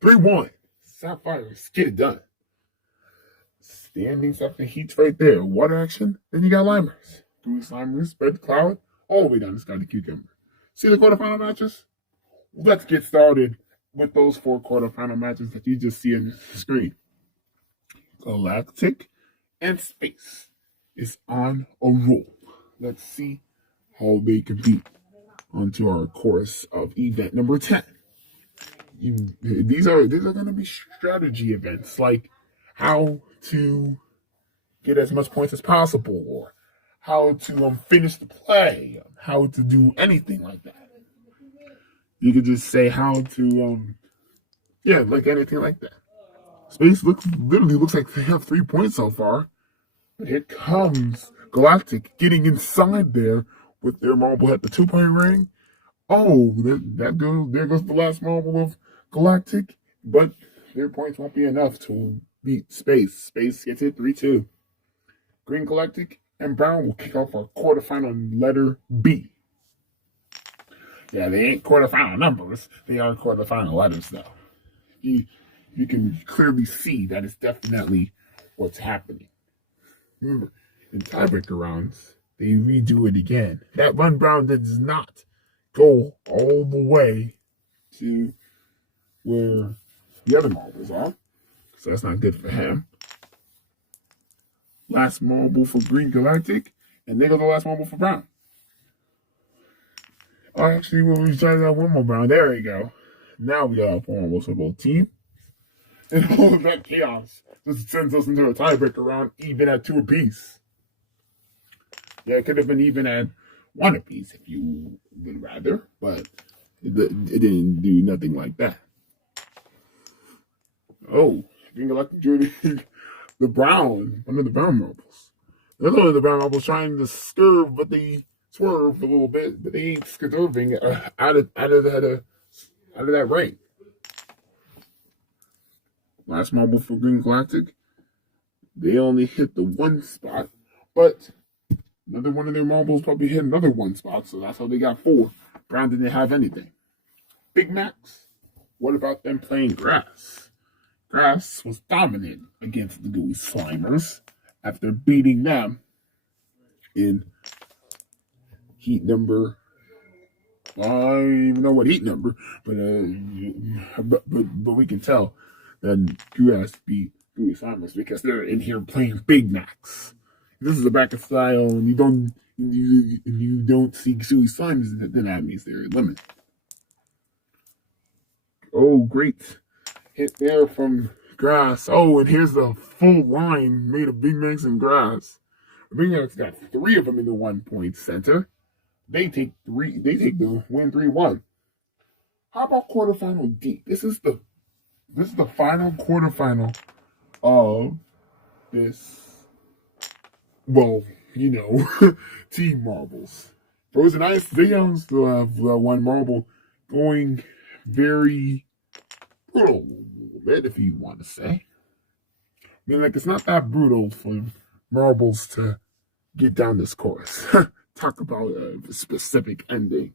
3-1. Sapphires get it done. Standings after heats right there. Water Action. Then you got Limers. Gooey Slimers, Red Cloud, all the way down to Sky the Cucumber. See the quarterfinal matches? Let's get started with those 4 quarterfinal matches that you just see on the screen. Galactic and Space is on a roll. Let's see how they compete onto our course of event number 10. These are going to be strategy events, like how to get as much points as possible, or how to finish the play, how to do anything like that. You could just say how to, like anything like that. Space literally looks like they have 3 points so far. But here comes Galactic getting inside there with their marble at the 2-point ring. Oh, there goes the last marble of Galactic, but their points won't be enough to beat Space. Space gets it 3-2. Green Galactic and Brown will kick off our quarterfinal letter B. Yeah, they ain't quarterfinal numbers. They are quarterfinal letters, though. You can clearly see that it's definitely what's happening. Remember, in tiebreaker rounds, they redo it again. That one round does not go all the way to where the other marbles are, so that's not good for him. Last marble for Green Galactic, and there goes the last marble for Brown. Oh, actually, we'll try that one more Brown. There we go. Now we got 4 marbles for both teams. And all of that chaos just sends us into a tiebreaker round, even at 2 apiece. Yeah, it could have been even at one apiece if you would rather, but it didn't do nothing like that. Oh, Green Galactic Jordan, one of the brown marbles. Another one of the brown marbles trying to swerve, but they swerve a little bit, but they ain't swerving out of that rank. Last marble for Green Galactic. They only hit the one spot, but another one of their marbles probably hit another one spot, so that's how they got 4. Brown didn't have anything. Big Macs, what about them playing grass? Grass was dominant against the Gooey Slimers after beating them in heat number. I don't even know what heat number, but we can tell that grass beat Gooey Slimers because they're in here playing Big Macs. This is a bracket style, and you don't see Gooey Slimers, then that means they're limited. Oh, great hit there from grass. Oh, and here's the full line made of Big Macs and grass. The Big Macs got 3 of them in the 1 point center. They take the win 3-1. How about quarterfinal D? This is the final quarterfinal of this, well, team marbles. Frozen Ice, they don't still have one marble going very brutal a little bit, if you want to say. I mean, it's not that brutal for marbles to get down this course. Talk about a specific ending.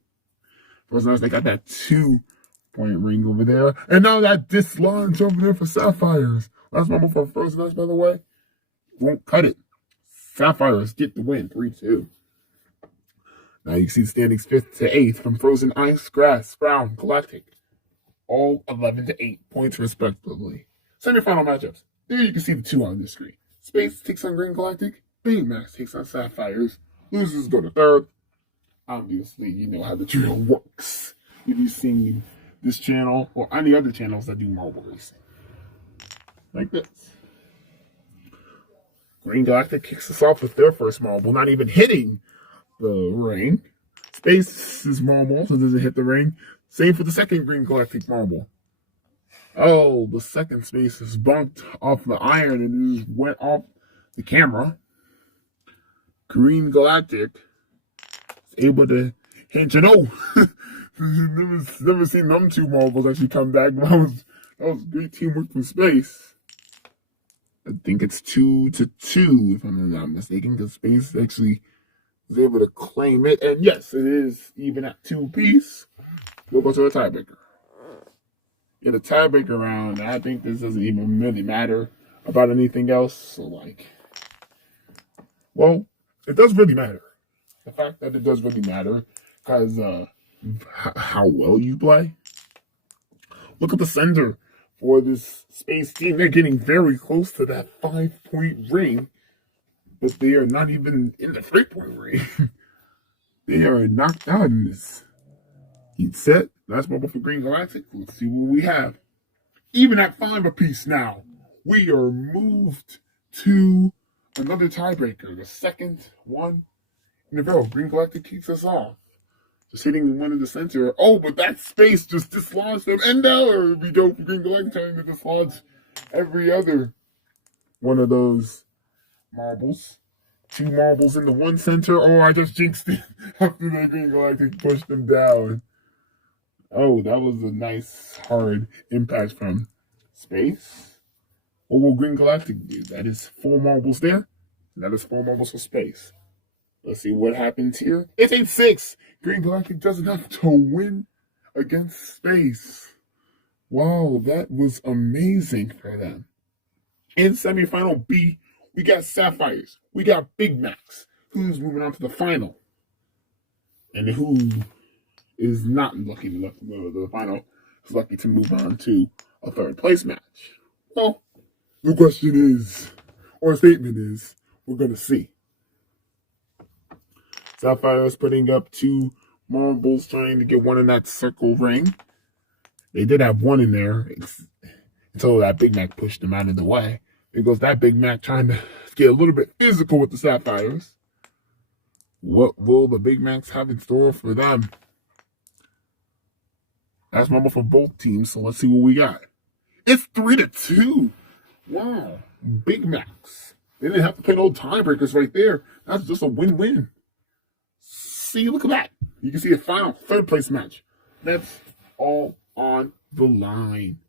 Frozen Ice, they got that 2-point ring over there. And now that dislodge over there for Sapphires. Last marble for Frozen Ice, by the way. Won't cut it. Sapphires get the win, 3-2. Now you can see the standings 5th to 8th from Frozen Ice, Grass, Brown, Galactic. All 11 to 8 points respectively. Semi-final matchups. There you can see the 2 on the screen. Space takes on Green Galactic. Big Max takes on Sapphires. Losers go to 3rd. Obviously, you know how the drill works. If you've seen this channel or any other channels that do marble racing. Like this. Green Galactic kicks us off with their first marble, not even hitting the ring. Space is marble, so doesn't hit the ring. Same for the second Green Galactic marble. Oh, the second Space is bumped off the iron and just went off the camera. Green Galactic is able to hinge and never seen them 2 marbles actually come back. That was great teamwork from Space. I think it's 2-2, if I'm not mistaken, because Space actually was able to claim it. And yes, it is even at 2 apiece. We'll go to a tiebreaker. In a tiebreaker round, I think this doesn't even really matter about anything else. So, well, it does really matter. The fact that it does really matter, because how well you play. Look at the center for this Space team. They're getting very close to that 5-point ring, but they are not even in the 3-point ring. They are knocked out in this heat set. Last marble for Green Galactic. Let's see what we have. Even at 5 apiece now, we are moved to another tiebreaker. The second one in a row. Green Galactic kicks us off. Just hitting one in the center. Oh, but that Space just dislodged them. And now we go for Green Galactic trying to dislodge every other one of those marbles. 2 marbles in the 1 center. Oh, I just jinxed it after that Green Galactic pushed them down. Oh, that was a nice, hard impact from Space. What will Green Galactic do? That is 4 marbles there. That is 4 marbles for Space. Let's see what happens here. It's 8-6. Green Galactic does enough to win against Space. Wow, that was amazing for them. In semifinal B, we got Sapphires. We got Big Macs. Who's moving on to the final? And who is not lucky to go to the final is lucky to move on to a 3rd place match? Well, the question is, or statement is, we're going to see. Sapphire is putting up 2 marbles, trying to get one in that circle ring. They did have one in there until that Big Mac pushed them out of the way. There goes that Big Mac trying to get a little bit physical with the Sapphires. What will the Big Macs have in store for them? That's normal for both teams, so let's see what we got. It's 3-2. Wow. Big Macs. They didn't have to play no tiebreakers right there. That's just a win-win. See, look at that. You can see a final third place match. That's all on the line.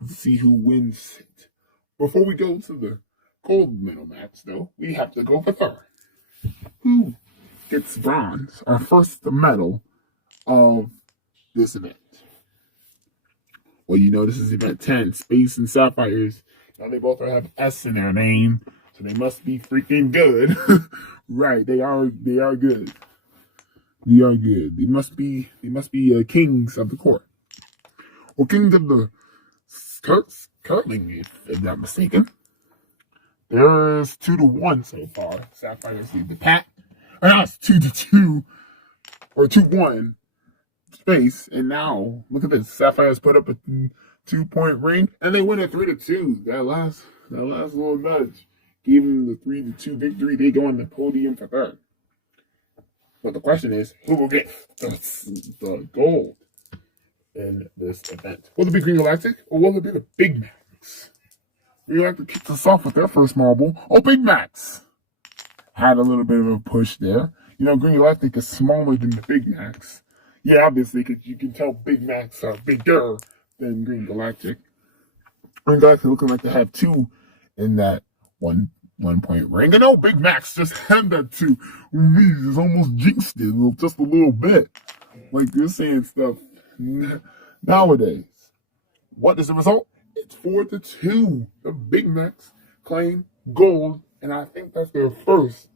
Let's see who wins it. Before we go to the gold medal match, though, we have to go for third. Who gets bronze, our first medal of this event? Well, you know, this is event 10, Space and Sapphires. Now, they both have S in their name, so they must be freaking good. Right, they are good. They are good. They must be kings of the court. Or kings of the curling, if I'm not mistaken. There's 2-1 so far. Sapphires lead the pack. Or now it's 2-2 or 2-1 Space. And now look at this. Sapphires put up a 2-point ring, and they win at 3-2. That last little nudge gave them the 3-2 victory. They go on the podium for third. But the question is, who will get the gold in this event? Will it be Green Galactic or will it be the Big Macs? Green Galactic kicked us off with their first marble. Oh, Big Macs had a little bit of a push there. You know, Green Galactic is smaller than the Big Macs. Yeah, obviously, because you can tell Big Macs are bigger than Green Galactic. Green Galactic looking like they have 2 in that one point ring. And no, Big Macs just had that 2. It's almost jinxed it just a little bit. Like you're saying stuff nowadays. What is the result? It's 4-2. The Big Macs claim gold, and I think that's their first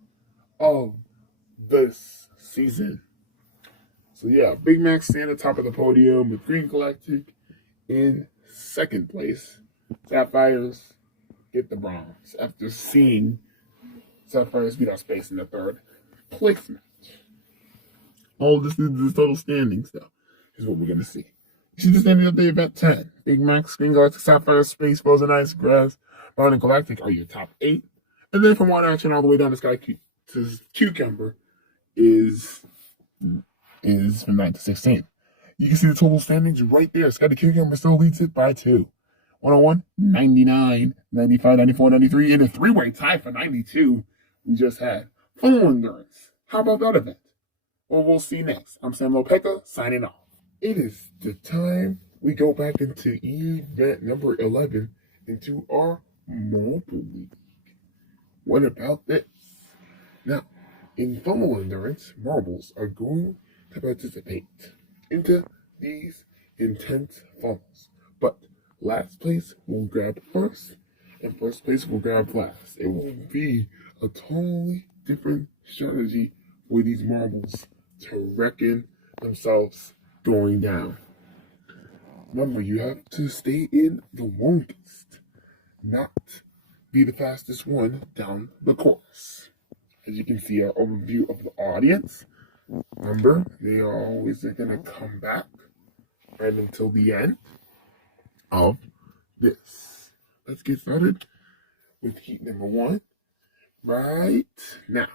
of this season. So yeah, Big Macs stay at the top of the podium with Green Galactic in second place. Sapphires get the bronze after seeing Sapphires beat out Space in the third place match. All this is the total standings, though, is what we're going to see. You see the standings of the event 10. Big Macs, Green Galactic, Sapphire, Space, Frozen Ice, Grass, Brown, and Galactic are your top 8. And then from Water Action all the way down to Sky to Cucumber is from 9 to 16. You can see the total standings right there. Sky the Cucumber still leads it by 2. 101, 99, 95, 94, 93, and a 3-way tie for 92 we just had. Full endurance. How about that event? Well, we'll see next. I'm Sam Lopeka, signing off. It is the time we go back into event number 11 into our Mobile League. What about this? Now, in funnel endurance, marbles are going to participate into these intense funnels. But last place will grab first, and first place will grab last. It will be a totally different strategy for these marbles to reckon themselves going down. Remember, you have to stay in the longest, not be the fastest one down the course. As you can see, our overview of the audience. Remember, they are always going to come back right until the end of this. Let's get started with heat number 1 right now.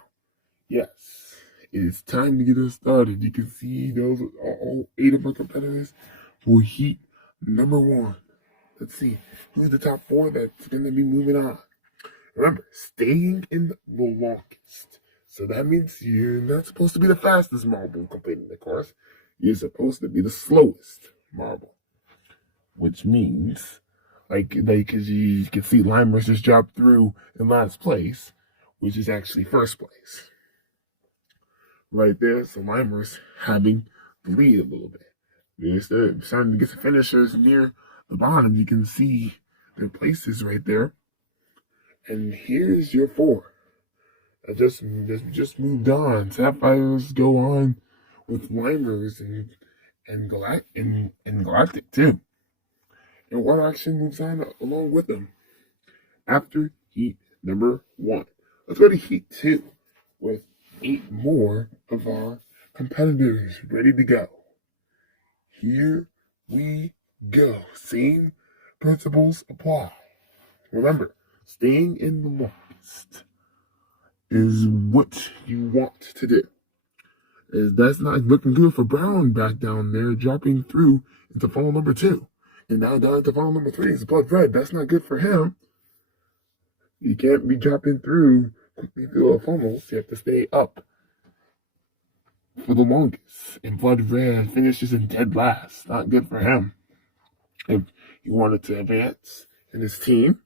Yes, it is time to get us started. You can see those are all 8 of our competitors for heat number 1. Let's see who's the top 4 that's going to be moving on. Remember, staying in the longest. So that means you're not supposed to be the fastest marble completing the course. You're supposed to be the slowest marble. Which means, because you can see Limers just dropped through in last place, which is actually first place. Right there, so Limers having the lead a little bit. They're starting to get the finishers near the bottom. You can see their places right there. And here's your 4. I just moved on. Sapphires go on with Limers and Galactic too. And Water Action moves on along with them after heat number 1. Let's go to heat 2 with 8 more of our competitors ready to go. Here we go. Same principles apply. Remember, staying in the longest is what you want to do. That's not looking good for Brown back down there, dropping through into funnel number 2. And now down to funnel number 3 is Blood Red. That's not good for him. You can't be dropping through quickly through the funnels. You have to stay up for the longest. And Blood Red finishes in dead last. Not good for him. If he wanted to advance in his team.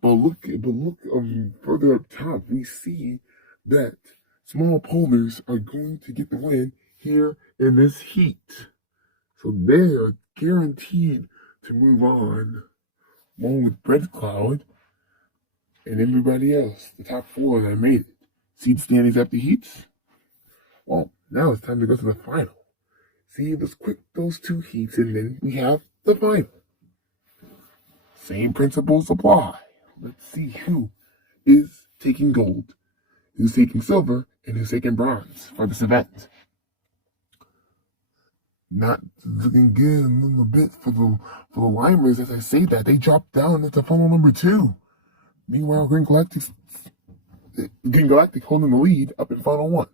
But look further up top, we see that small polars are going to get the win here in this heat. So they are guaranteed to move on, along with Red Cloud and everybody else, the top 4 that made it. Seed standings after heats. Well, now it's time to go to the final. See, let's quick those 2 heats, and then we have the final. Same principles apply. Let's see who is taking gold, who's taking silver, and who's taking bronze for this event. Not looking good a little bit for the Limers. As I say that, they dropped down into funnel number 2. Meanwhile, Green Galactic holding the lead up in funnel 1.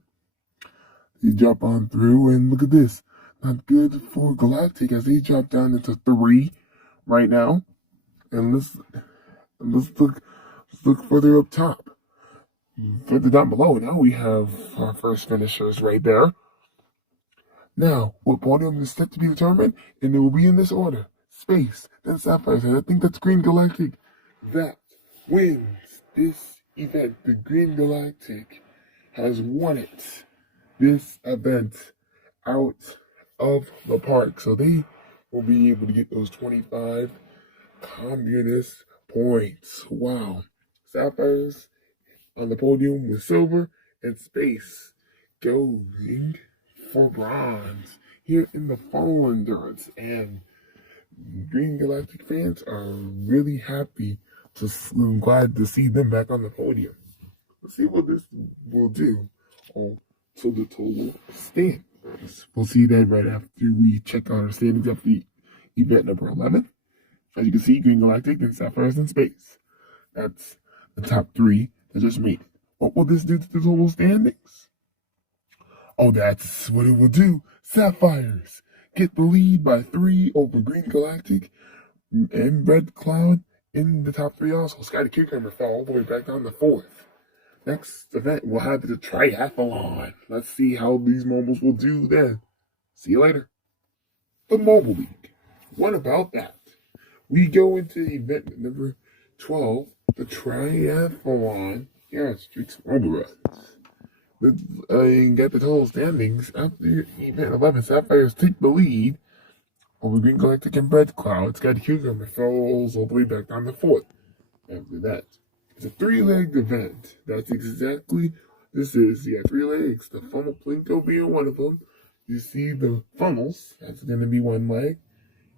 They drop on through, and look at this. Not good for Galactic as they drop down into 3 right now. And let's look further up top. Further down below, now we have our first finishers right there. Now, what podium is set to be determined, and it will be in this order. Space, then Sapphires, and I think that's Green Galactic that wins this event. The Green Galactic has won it. This event out of the park. So they will be able to get those 25 communist points. Wow. Sapphires on the podium with silver, and Space going for bronze here in the fall endurance. And Green Galactic fans are really happy I'm glad to see them back on the podium. Let's see what this will do to the total standings. We'll see that right after we check out our standings after event number 11. As you can see, Green Galactic, then Sapphires, and Space. That's the top 3 that just made it. What will this do to the total standings? Oh, that's what it will do. Sapphires get the lead by 3 over Green Galactic and Red Cloud in the top 3 also. Sky the Cucumber fell all the way back down to 4th. Next event, we'll have the Triathlon. Let's see how these mobiles will do then. See you later. The Mobile League. What about that? We go into event number 12, the Triathlon. Here at Streaks Mobile Runs. And get the total standings. After event 11, Sapphires take the lead over Green Galactic and Red Cloud. Sky the Cucumber falls all the way back down to 4th. After that, it's a 3-legged event. That's exactly this is. Yeah, 3 legs. The funnel Plinko being one of them. You see the funnels. That's going to be 1 leg.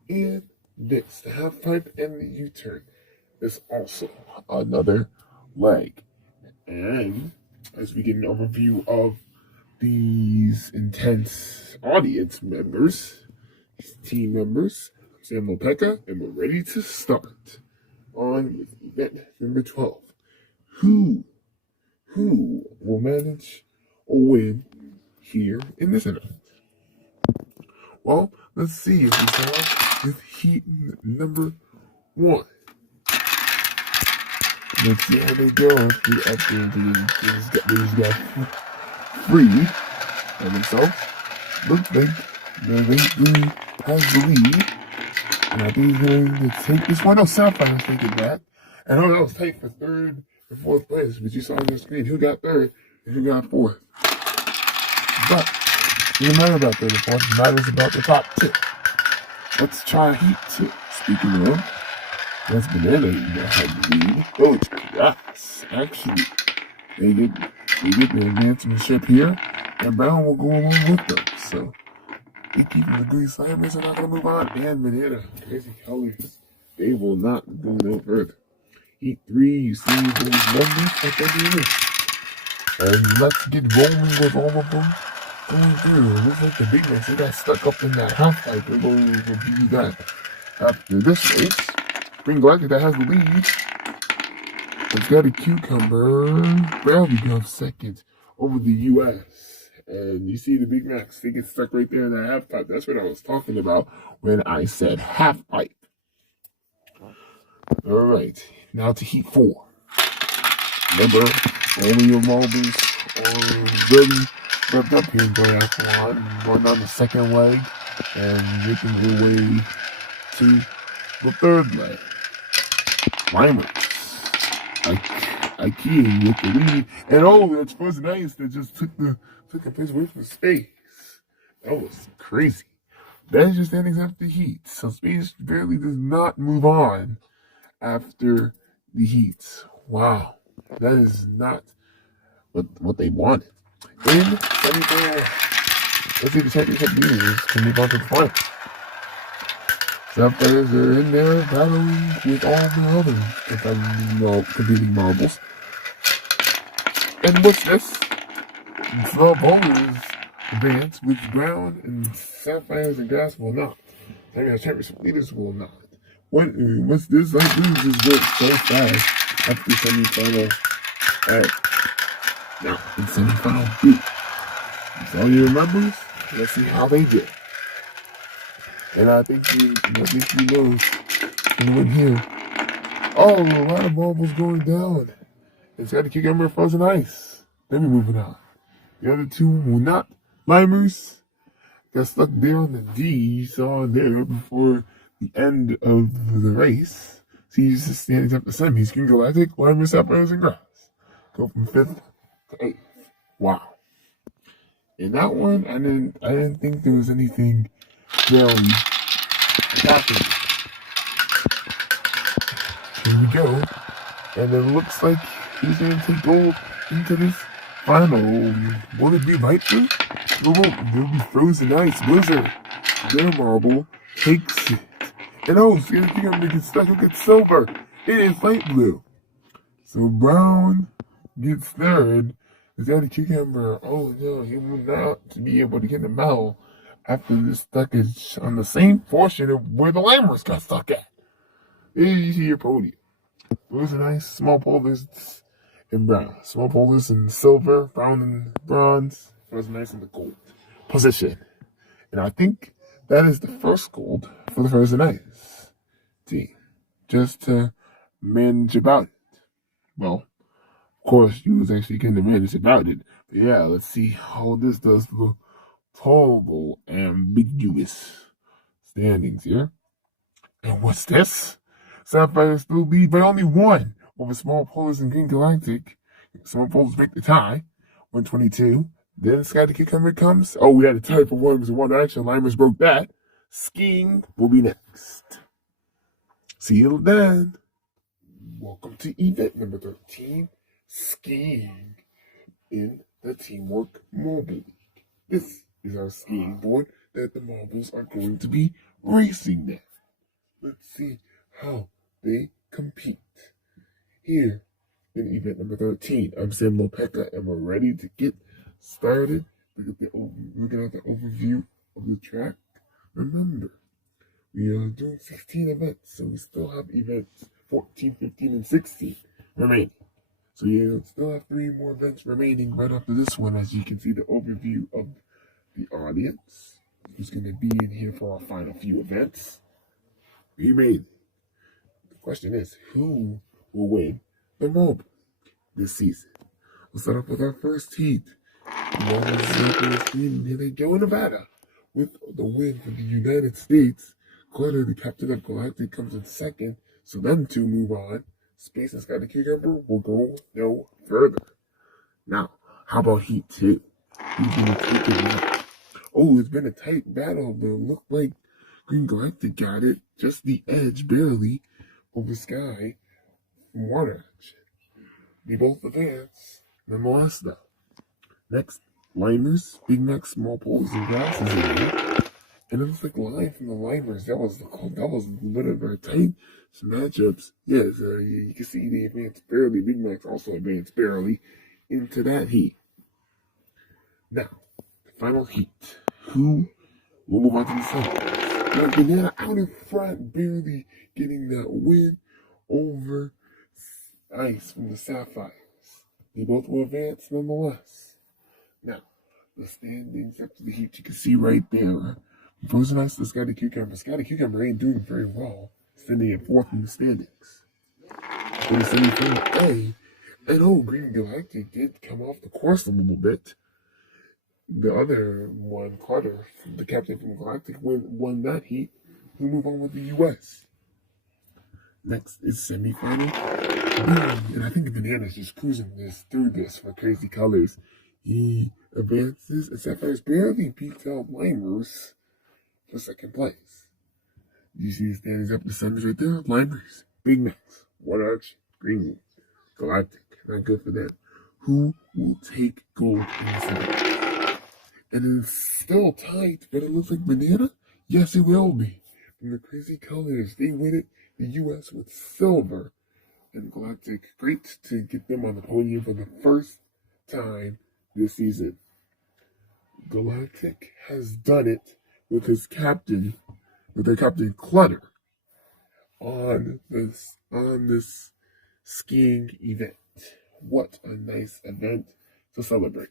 And this, the half pipe and the U-turn, is also another leg. And as we get an overview of these intense audience members, these team members, Sam Lopeka, and we're ready to start on with event number 12. Who will manage a win here in this event? Well, let's see if we start with heat number 1. Let's see how they go after these got free by themselves. Looks like the late blue has the lead. And I think he's going to take this one. No, Sapphire's taking that. And I know that was tight for 3rd and 4th place, but you saw on your screen who got 3rd and who got 4th. But it doesn't matter about 3rd and 4th, it matters about the top 2. Let's try heat 2. Speaking of, that's Banana that had the lead. Oh, yes, actually. They get the advancement here, and Brown will go along with them. So, they keep the green Slimers are not going to move on. And Banana, crazy colors, they will not go no further. Heat 3, you see those numbers like that. And let's get rolling with all of them going through. It looks like the big ones, they got stuck up in that half pipe. We're going to review that after this race. Green Galactic that has the lead. It's got a Cucumber. Barely becomes 2nd over the U.S. And you see the Big Macs, they get stuck right there in that half pipe. That's what I was talking about when I said half pipe. All right, now to heat 4. Remember, only your marbles are very revved up here in Biathlon, going down the second leg and making your way to the third leg. Climbers. IKEA with the lead. And oh, that's Frozen Ice that just took a place away from space. That was crazy. That is just standings after heat. So space barely does not move on after the heats. Wow. That is not what they wanted. In semifinal, let's see the championship leaders can move on to the final. Sapphires are in there battling with all the other competing marbles. And what's this? Small bowlers advance with brown and sapphires and grass will not. Championship leaders will not. What's this? Like this is good so fast after semifinal A. Now in semifinal B. That's all you remember? Let's see how they did. And I think you know in here. Oh, a lot of marbles going down. It's got to kick over Frozen Ice. Then we're moving on. The other two will not. Limers got stuck there on the D. You saw there before the end of the race. See, he's just standing up the semis. King Galactic, Limers, Sapphires, and Grass. Go from 5th to 8th. Wow. In that one, I didn't think there was anything really happening. Here we go. And it looks like he's going to take gold into this final. Will it be Viper? There'll be Frozen Ice Blizzard. Their marble takes it. And oh, it's going to get stuck. He'll get silver. It is light blue. So Brown gets third. Is that a cucumber? Oh no, he will not be able to get the medal after this stuckage on the same portion of where the Limers got stuck at. There you see your podium. Those are nice small boulders in brown. Small boulders in silver, brown and bronze. Those are nice in the gold position. And I think that is the first gold for the Frozen Ice team. Just to manage about it. Well, of course, you was actually getting to manage about it. But yeah, let's see how this does the total ambiguous standings here. And what's this? Sapphire still lead by only 1 over Small Polars and Green Galactic. Small Polars break the tie, 122. Then Sky the Cucumber comes. Oh, we had a tie for 1. It was a 1 action. Limers broke that. Skiing will be next. See you then. Welcome to event number 13, skiing in the Teamwork Mobile League. This is our skiing board that the marbles are going to be racing now. Let's see how they compete. Here in event number 13, I'm Sam Lopeka and we're ready to get started. Looking at the overview of the track. Remember, we are doing 16 events, so we still have events 14, 15, and 16 remaining. So you still have 3 more events remaining right after this one, as you can see the overview of the audience who's going to be in here for our final few events remaining. The question is, who will win the Mobile this season? We'll start off with our first heat. Here they go in Nevada with the win for the United States. Carter, the captain of Galactic, comes in second. So them two move on. Space and Sky the Cucumber will go no further. Now, how about Heat 2? Who's going to take it now? Oh, it's been a tight battle, but it looked like Green Galactic got it. Just the edge, barely, over Sky from water action. They both advance. Nonetheless, though. Next, Limers, Big Mac, Small Poles, and Grasses in there. And it looks like Lime from the Limers. That was a little bit tight. Some matchups. Yes, you can see they advanced barely. Big Macs also advanced barely into that heat. Now, the final heat. Who will move on to the second? Now, Banana out in front, barely getting that win over Ice from the Sapphires. They both will advance nonetheless. Now, the standings after the heat, you can see right there. Frozen Ice, the Scotty Cucumber. Scotty Cucumber ain't doing very well, sitting at 4th in the standings. For the semifinal A, and oh, Green Galactic did come off the course a little bit. The other one, Carter, the captain from Galactic, won that heat. We move on with the U.S. Next is semifinal B, and I think Banana's just cruising through this for crazy colors. He advances, and Sapphire's barely beats out Limers for 2nd place. You see the standings up the suns right there? Limers, Big Macs, Water Action, Green, Galactic. Not good for them. Who will take gold in the semi? And it's still tight, but it looks like Banana? Yes, it will be. From the crazy colors, they win it. The U.S. with silver. And Galactic, great to get them on the podium for the first time this season. Galactic has done it with their captain Clutter on this skiing event. What a nice event to celebrate.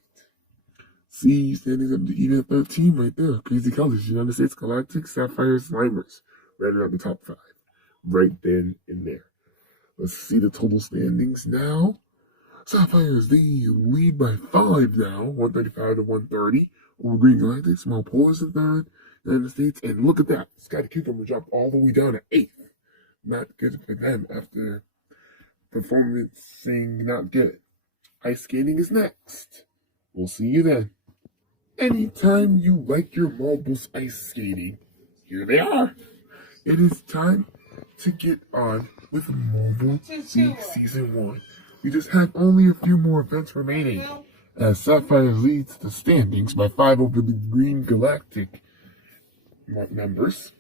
See, standing up the event 13 right there. Crazy colors. United States Galactic, Sapphires, Limers. Right at the top 5. Right then and there. Let's see the total standings now. Sapphires, they lead by 5 now. 135 to 130. Over Green Galactic, Small Polars in 3rd. United States. And look at that. Scotty Cucumber dropped all the way down to 8th. Not good for them after performing not good. Ice skating is next. We'll see you then. Anytime you like your marbles ice skating, here they are. It is time to get on with Marble League Season 1. We just have only a few more events remaining, as Sapphire leads the standings by 5 over the Green Galactic members.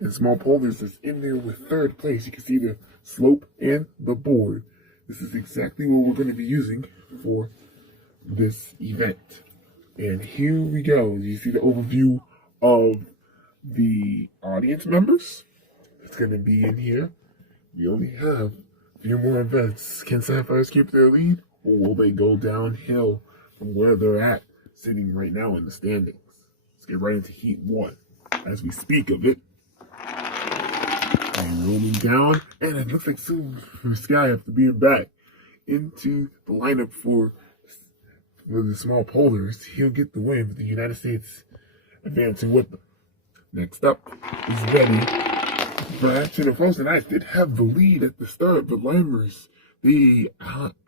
And Small Polars is in there with 3rd place. You can see the slope and the board. This is exactly what we're going to be using for this event. And here we go. You see the overview of the audience members? It's going to be in here. We only have a few more events. Can Sapphires keep their lead, or will they go downhill from where they're at, sitting right now in the standings? Let's get right into Heat 1 as we speak of it. And rolling down, and it looks like soon for Sky after being back into the lineup for the Small Polars, he'll get the win with the United States advancing with them. Next up is Betty. Action and Frozen Ice did have the lead at the start, but Limers, they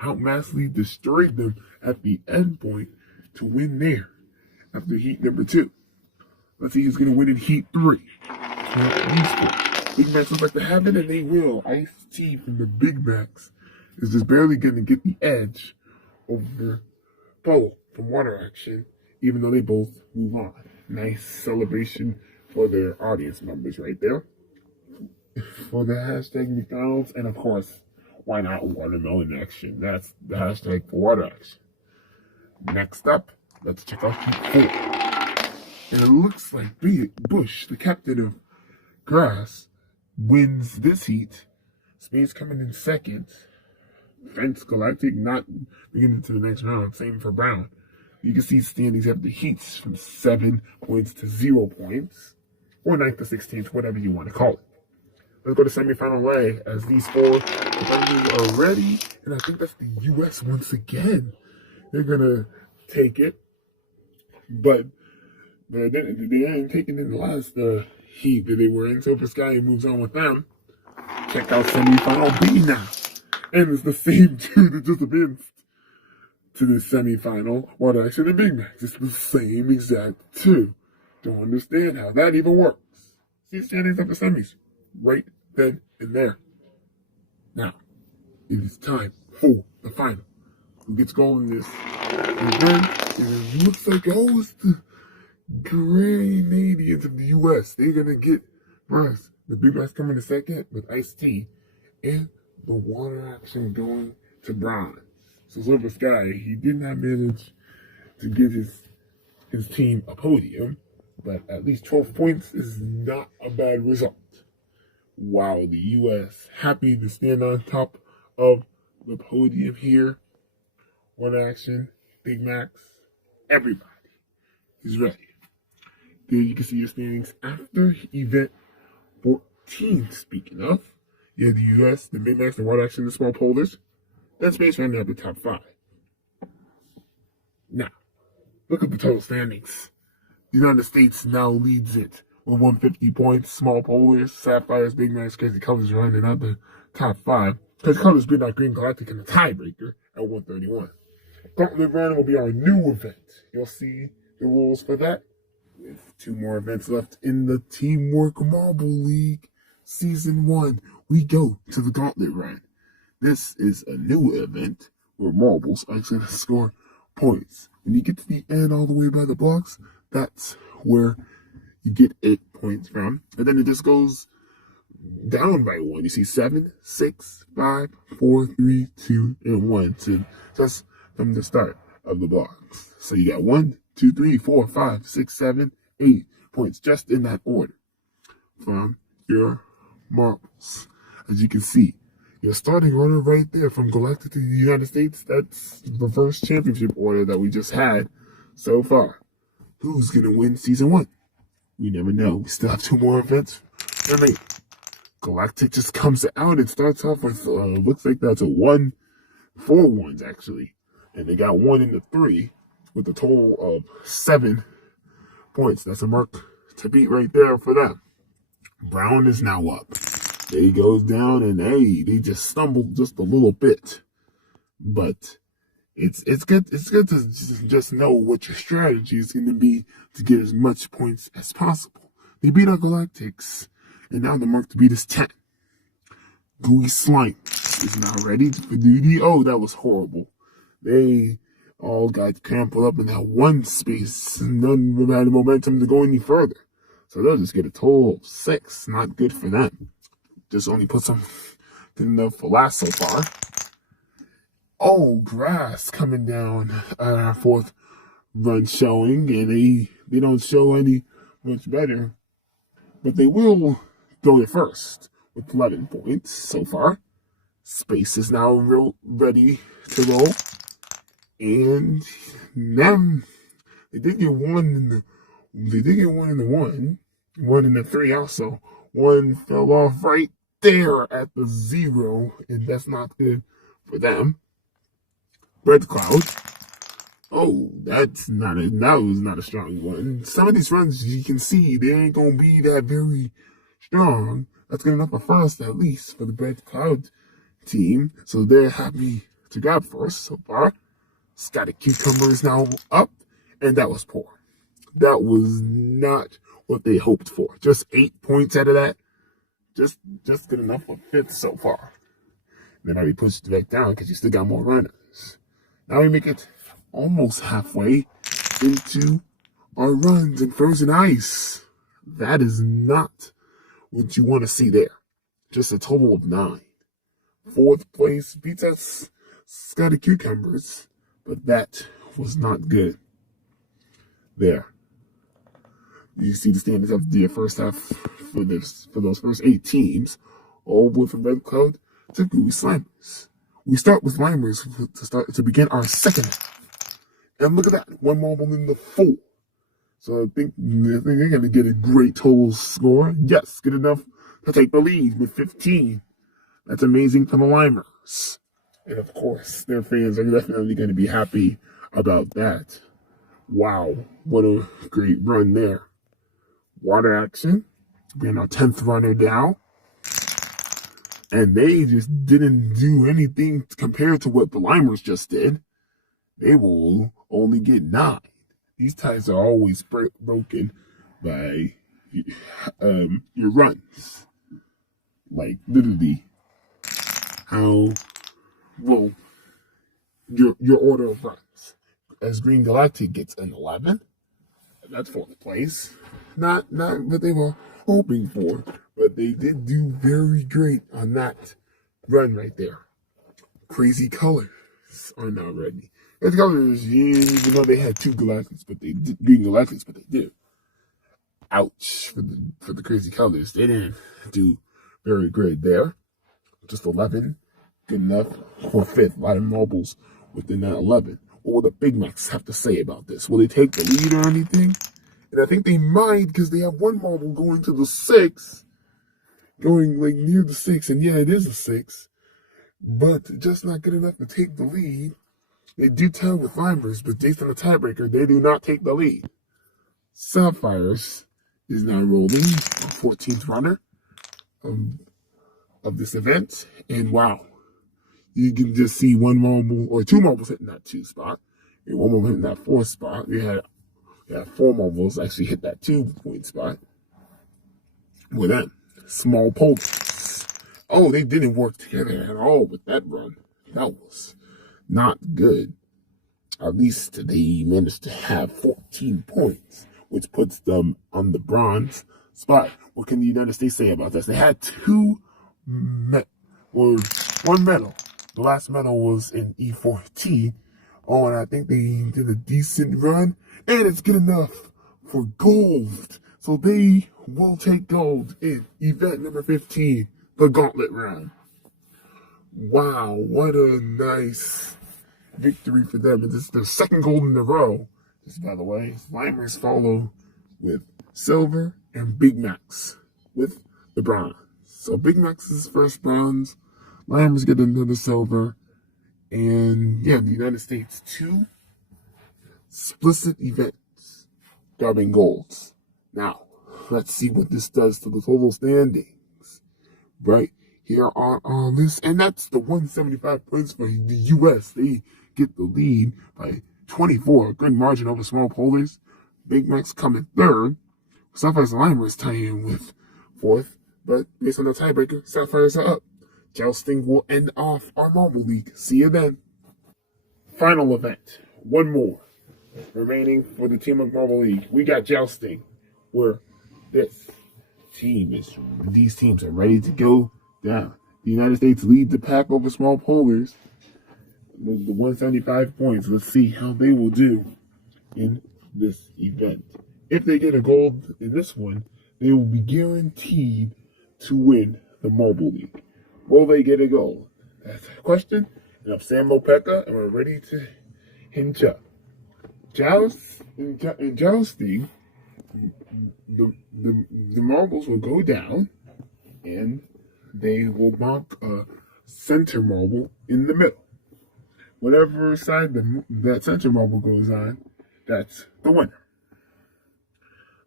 outmassively destroyed them at the end point to win there after Heat number 2. Let's see who's going to win in Heat 3. Big Macs look like to have it, and they will. Ice-T from the Big Macs is just barely going to get the edge over Polo from Water Action, even though they both move on. Nice celebration for their audience members right there. For the hashtag McDonald's, and of course, why not Watermelon Action? That's the hashtag for Water Action. Next up, let's check out Heat 4. And it looks like Bush, the captain of Grass, wins this heat. Spade's coming in 2nd. Fence Galactic not beginning to the next round. Same for Brown. You can see standings after heats from 7 points to 0 points. Or 9th to 16th, whatever you want to call it. Let's go to semifinal A as these 4 are ready. And I think that's the U.S. once again. They're going to take it. But they ain't taking in the last heat that they were in. Silver Sky moves on with them. Check out semifinal B now. And it's the same 2 that just advanced to the semifinal. Water Action and Big Macs. It's the same exact 2. Don't understand how that even works. See the standings of the semis. Right then and there. Now, it is time for the final. Who gets gold in this event? And it looks like, it's the Grenadians of the U.S. They're going to get first. The Big Macs coming in 2nd with Ice-T. And the Water Action going to bronze. So Silver Sky, he did not manage to give his team a podium. But at least 12 points is not a bad result. Wow, the U.S. happy to stand on top of the podium here. Water Action, Big Macs, everybody is ready. There you can see your standings after event 14. Speaking of, you have the US, the mid-max, the wide action, the small polders. That space right now at the top 5. Now, look at the total standings. The United States now leads it with 150 points. Small polders, sapphires, big max, crazy colors running out the top 5. Crazy colors beat out Green Galactic in the tiebreaker at 131. Gauntlet Run will be our new event. You'll see the rules for that. With 2 more events left in the Teamwork Marble League Season 1, we go to the Gauntlet Run. This is a new event where marbles are going to score points. When you get to the end all the way by the blocks, that's where you get 8 points from. And then it just goes down by 1. You see 7, 6, 5, 4, 3, 2, and 1. So that's from the start of the blocks. So you got 1, 2, 3, 4, 5, 6, 7, 8 points, just in that order from your marbles. As you can see, your starting order right there from Galactic to the United States, that's the first championship order that we just had so far. Who's going to win Season 1? We never know. We still have 2 more events remaining. Galactic just comes out and starts off with, looks like that's a 1, 4 ones actually. And they got 1 in the 3 with a total of 7 points. That's a mark to beat right there for them. Brown is now up. There he goes down, and hey, they just stumbled just a little bit. But it's good to just know what your strategy is going to be to get as much points as possible. They beat our Galactics, and now the mark to beat is 10. Gooey Slime is now ready for duty. Oh, that was horrible. They all got crumpled up in that one space. None had the momentum to go any further. So they'll just get a total of 6. Not good for them. Just only put some good enough for last so far. Oh, grass coming down at our 4th run showing. And they don't show any much better. But they will go it first with 11 points so far. Space is now ready to roll. And them, they did get 1 in the 1, 1 in the 3 also. 1 fell off right there at the 0, and that's not good for them. Red Cloud. Oh, that was not a strong one. Some of these runs you can see they ain't gonna be that very strong. That's good enough for first at least for the Red Cloud team. So they're happy to grab first so far. Scotty Cucumber is now up, and that was poor. That was not what they hoped for. Just 8 points out of that. Just good enough for 5th so far. Then I pushed it back down because you still got more runners. Now we make it almost halfway into our runs in frozen ice. That is not what you want to see there. Just a total of 9. 4th place beats us Scotty Cucumbers, but that was not good. There. You see the standings of the first half for those first 8 teams, all the way from Red Cloud to Gooey Slimers. We start with Slimers to begin our second half. And look at that, 1 marble in the 4. So I think they're going to get a great total score. Yes, good enough to take the lead with 15. That's amazing for the Limers. And of course, their fans are definitely going to be happy about that. Wow, what a great run there. Water action, being our 10th runner down. And they just didn't do anything compared to what the Limers just did. They will only get 9. These ties are always broken by your runs. Like, literally, how, well, your order of runs. As Green Galactic gets an 11, that's 4th place. Not what they were hoping for, but they did do very great on that run right there. Crazy Colors are now ready. Crazy Colors, even though they had 2 Galactics, but they did Green Galactics, but they did. Ouch for the Crazy Colors. They didn't do very good there. Just 11, good enough for 5th. A lot of marbles within that 11. What will the Big Macs have to say about this? Will they take the lead or anything? And I think they might, because they have one marble going to the 6, going like near the 6, and yeah, it is a 6, but just not good enough to take the lead. They do tie with Limers, but based on the tiebreaker, they do not take the lead. Sapphires is now rolling, 14th runner of this event, and wow, you can just see one marble or two marbles hitting that 2 spot, and one marble hitting that 4 spot. We had 4 marbles actually hit that 2-point spot. With that, small poles. Oh, they didn't work together at all with that run. That was not good. At least they managed to have 14 points, which puts them on the bronze spot. What can the United States say about this? They had one medal. The last medal was in E14. Oh, and I think they did a decent run, and it's good enough for gold. So they will take gold in event number 15, the Gauntlet Run. Wow, what a nice victory for them. And this is their second gold in a row. Just by the way, Limers follow with silver and Big Macs with the bronze. So Big Macs is first bronze, Limers get another silver, and yeah, the United States 2 split events grabbing golds. Now, let's see what this does to the total standings. Right here on this, and that's the 175 points for the U.S. They get the lead by 24, a good margin over small polars. Big Macs come in third. Sapphires and Limers tie in with fourth, but based on the tiebreaker, Sapphires are up. Jousting will end off our Marble League. See you then. Final event. One more remaining for the Team of Marble League. We got Jousting, where these teams are ready to go down. The United States lead the pack over small polars with the 175 points. Let's see how they will do in this event. If they get a gold in this one, they will be guaranteed to win the Marble League. Will they get a gold? That's the question. And I'm Sam Mopeka, and we're ready to hinge up. In jousting, the marbles will go down, and they will mark a center marble in the middle. Whatever side that center marble goes on, that's the winner.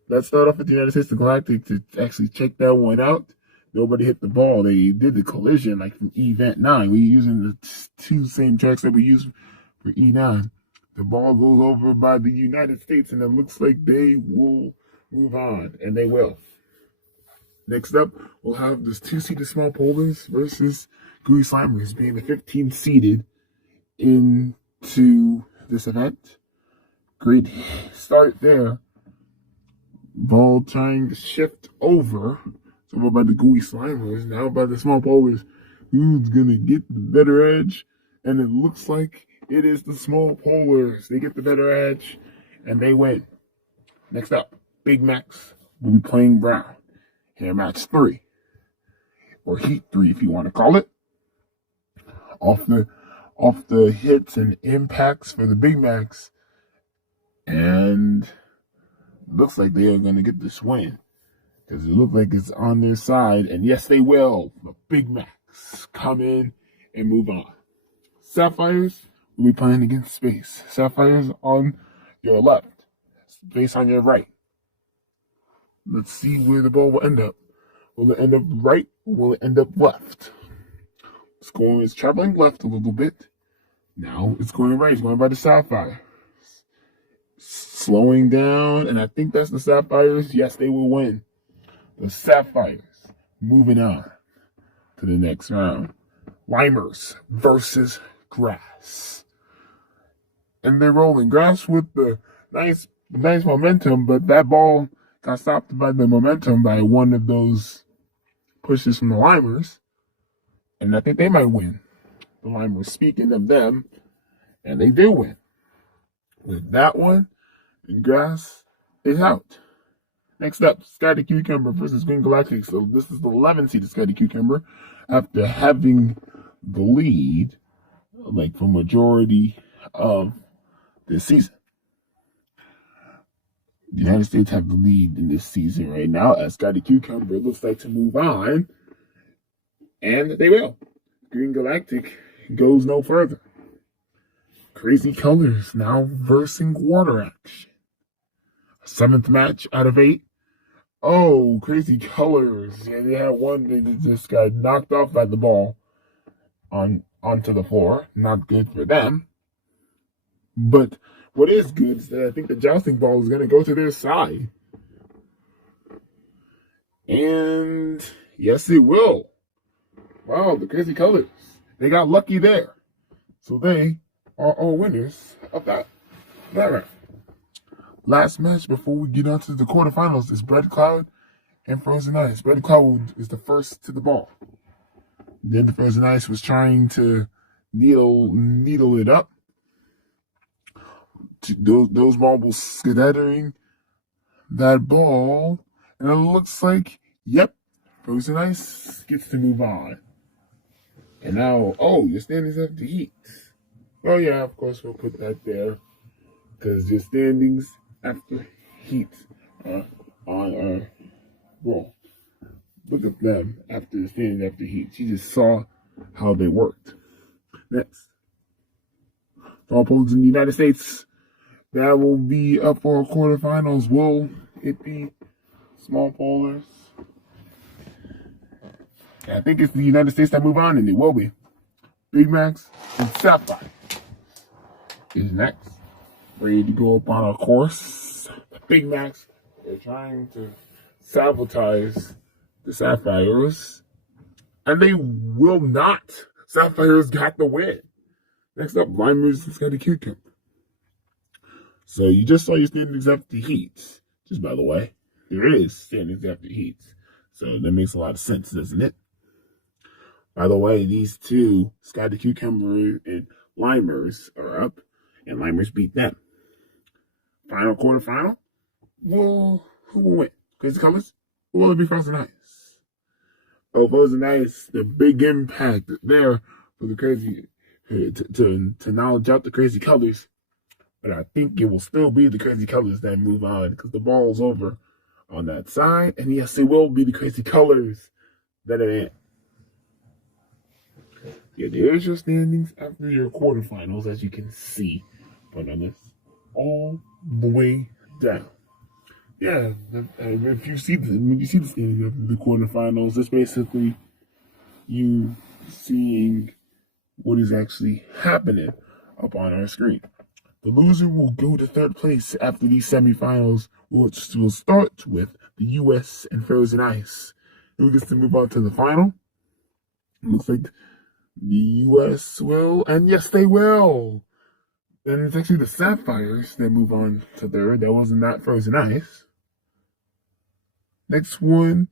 Let's start off with the United States of Galactic to actually check that one out. Nobody hit the ball. They did the collision like from Event 9. We're using the two same tracks that we used for E9. The ball goes over by the United States, and it looks like they will move on, and they will. Next up, we'll have this 2-seeded small polars versus Gooey Slimers being the 15th seeded into this event. Great start there. Ball trying to shift over. It's over by the Gooey Slimers, now by the small polars. Who's going to get the better edge? And it looks like it is the small polars. They get the better edge, and they win. Next up, Big Macs will be playing Brown. Here, match 3, or Heat 3 if you want to call it. Off the hits and impacts for the Big Macs, and looks like they are going to get this win because it looks like it's on their side, and yes, they will. The Big Macs come in and move on. Sapphires will be playing against Space. Sapphires on your left, Space on your right. Let's see where the ball will end up. Will it end up right or will it end up left? It's traveling left a little bit. Now it's going right. It's going by the Sapphire. Slowing down, and I think that's the Sapphires. Yes, they will win. The Sapphires moving on to the next round. Limers versus Grass. And they're rolling. Grass with the nice momentum, but that ball got stopped by the momentum by one of those pushes from the Limers. And I think they might win. The Limers, speaking of them, and they do win. With that one, and Grass is out. Next up, Scotty Cucumber versus Green Galactic. So this is the 11th seed of Scotty Cucumber after having the lead, like for majority of this season. The United States have the lead in this season right now, as Scotty Cucumber looks like to move on, and they will. Green Galactic goes no further. Crazy Colors now versing Water Action. 7th match out of 8. Oh, Crazy Colors. Yeah, they had one that just got knocked off by the ball onto the floor. Not good for them. But what is good is that I think the jousting ball is going to go to their side. And yes, it will. Wow, the Crazy Colors. They got lucky there. So they are all winners of that round. Last match before we get on to the quarterfinals is Red Cloud and Frozen Ice. Red Cloud is the first to the ball. Then the Frozen Ice was trying to needle it up. Those marbles skedaddering that ball. And it looks like, yep, Frozen Ice gets to move on. And now, your standings have the heat. Oh yeah, of course we'll put that there. Because your standings after heat on well, look at them after the standings after heat. She just saw how they worked. Next. All polls in the United States. That will be up for quarterfinals. Will it be small polars? I think it's the United States that move on, and it will be. Big Max and Sapphire is next. Ready to go up on a course. The Big Macs are trying to sabotage the Sapphires, and they will not. Sapphires got the win. Next up, Limers and Scotty Cucumber. So you just saw your standings after heats. Just by the way, there is standings after heats. So that makes a lot of sense, doesn't it? By the way, these two, Scotty Cucumber and Limers, are up, and Limers beat them. Final quarterfinal? Well, who will win? Crazy Colors? Or will it be Frozen Ice? Oh, Frozen Ice, the big impact there for the Crazy, to knowledge out the Crazy Colors. But I think it will still be the Crazy Colors that move on, because the ball's over on that side. And yes, it will be the Crazy Colors that are in. Yeah, there's your standings after your quarterfinals, as you can see. But on this, all the way down. Yeah, if you see when you see the standings after the quarterfinals, it's basically you seeing what is actually happening up on our screen. The loser will go to third place after these semifinals, which will start with the U.S. and Frozen Ice. Who gets to move on to the final? Looks like the U.S. will, and yes, they will. And it's actually the Sapphires that move on to third. That wasn't that Frozen Ice. Next semifinal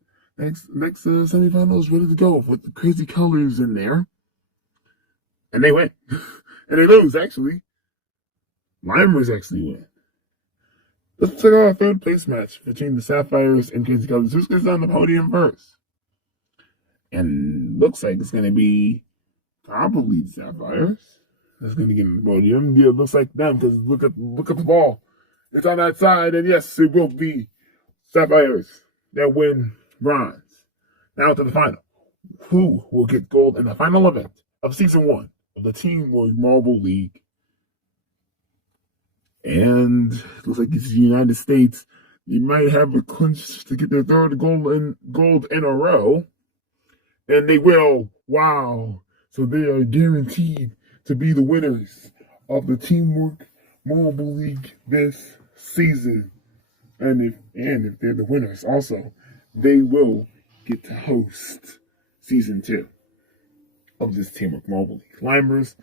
is ready to go with the Crazy Colors in there. And they win. And they lose, actually. Limers actually win. Let's check out our third place match between the Sapphires and Crazy Colors. Who gets on the podium first? And looks like it's going to be probably the Sapphires. That's going to get on the podium. Yeah, it looks like them, because look at the ball. It's on that side, and yes, it will be Sapphires that win bronze. Now to the final. Who will get gold in the final event of Season 1 of the Teamwork Marble League? And it looks like it's the United States. They might have a clinch to get their third gold in a row. And they will. Wow. So they are guaranteed to be the winners of the Teamwork Marble League this season. And if they're the winners also, they will get to host Season 2 of this Teamwork Marble League. Limers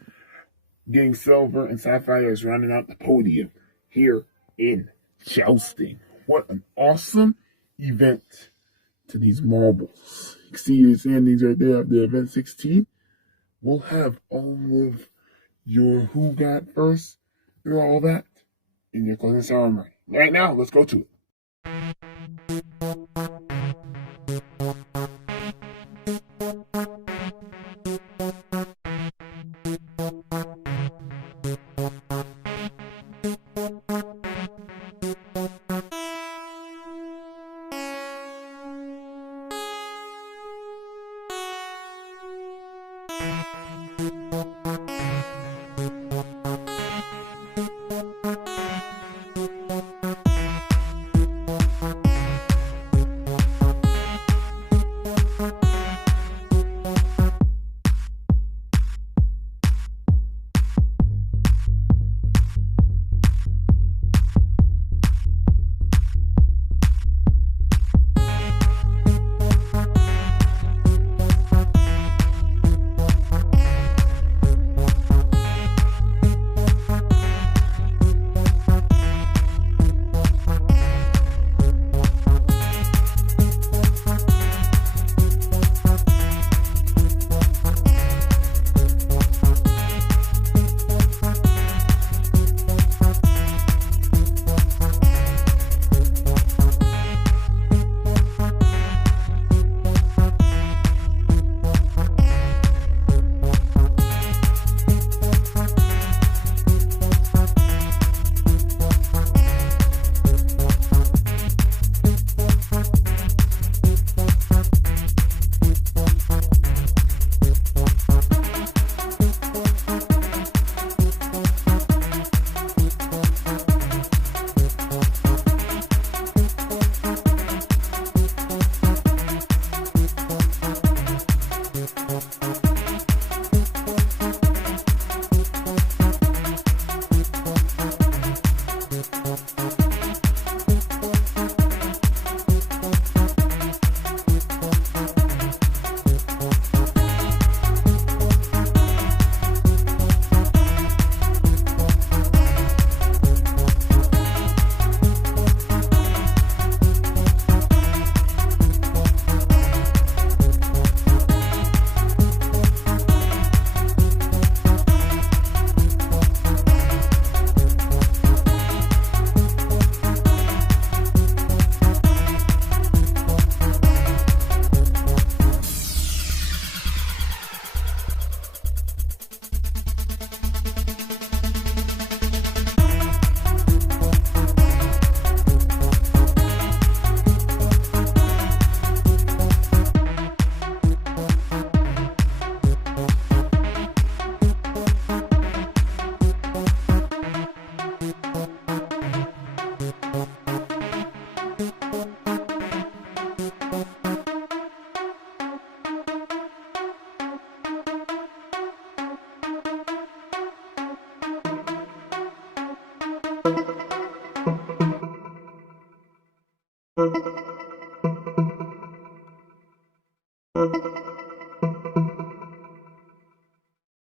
getting silver, and Sapphires rounding out the podium here in Jousting. What an awesome event to these marbles. You can see the standings right there of the event 16. We'll have all of your who got first and all that in your closing ceremony. Right now, let's go to it.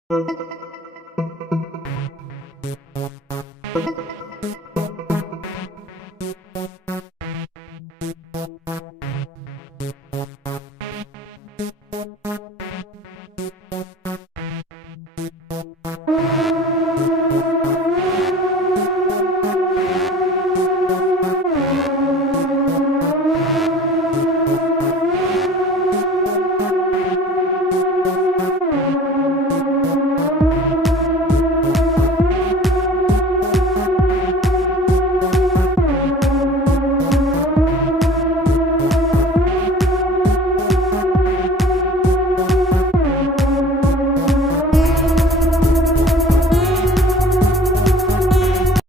Thank you.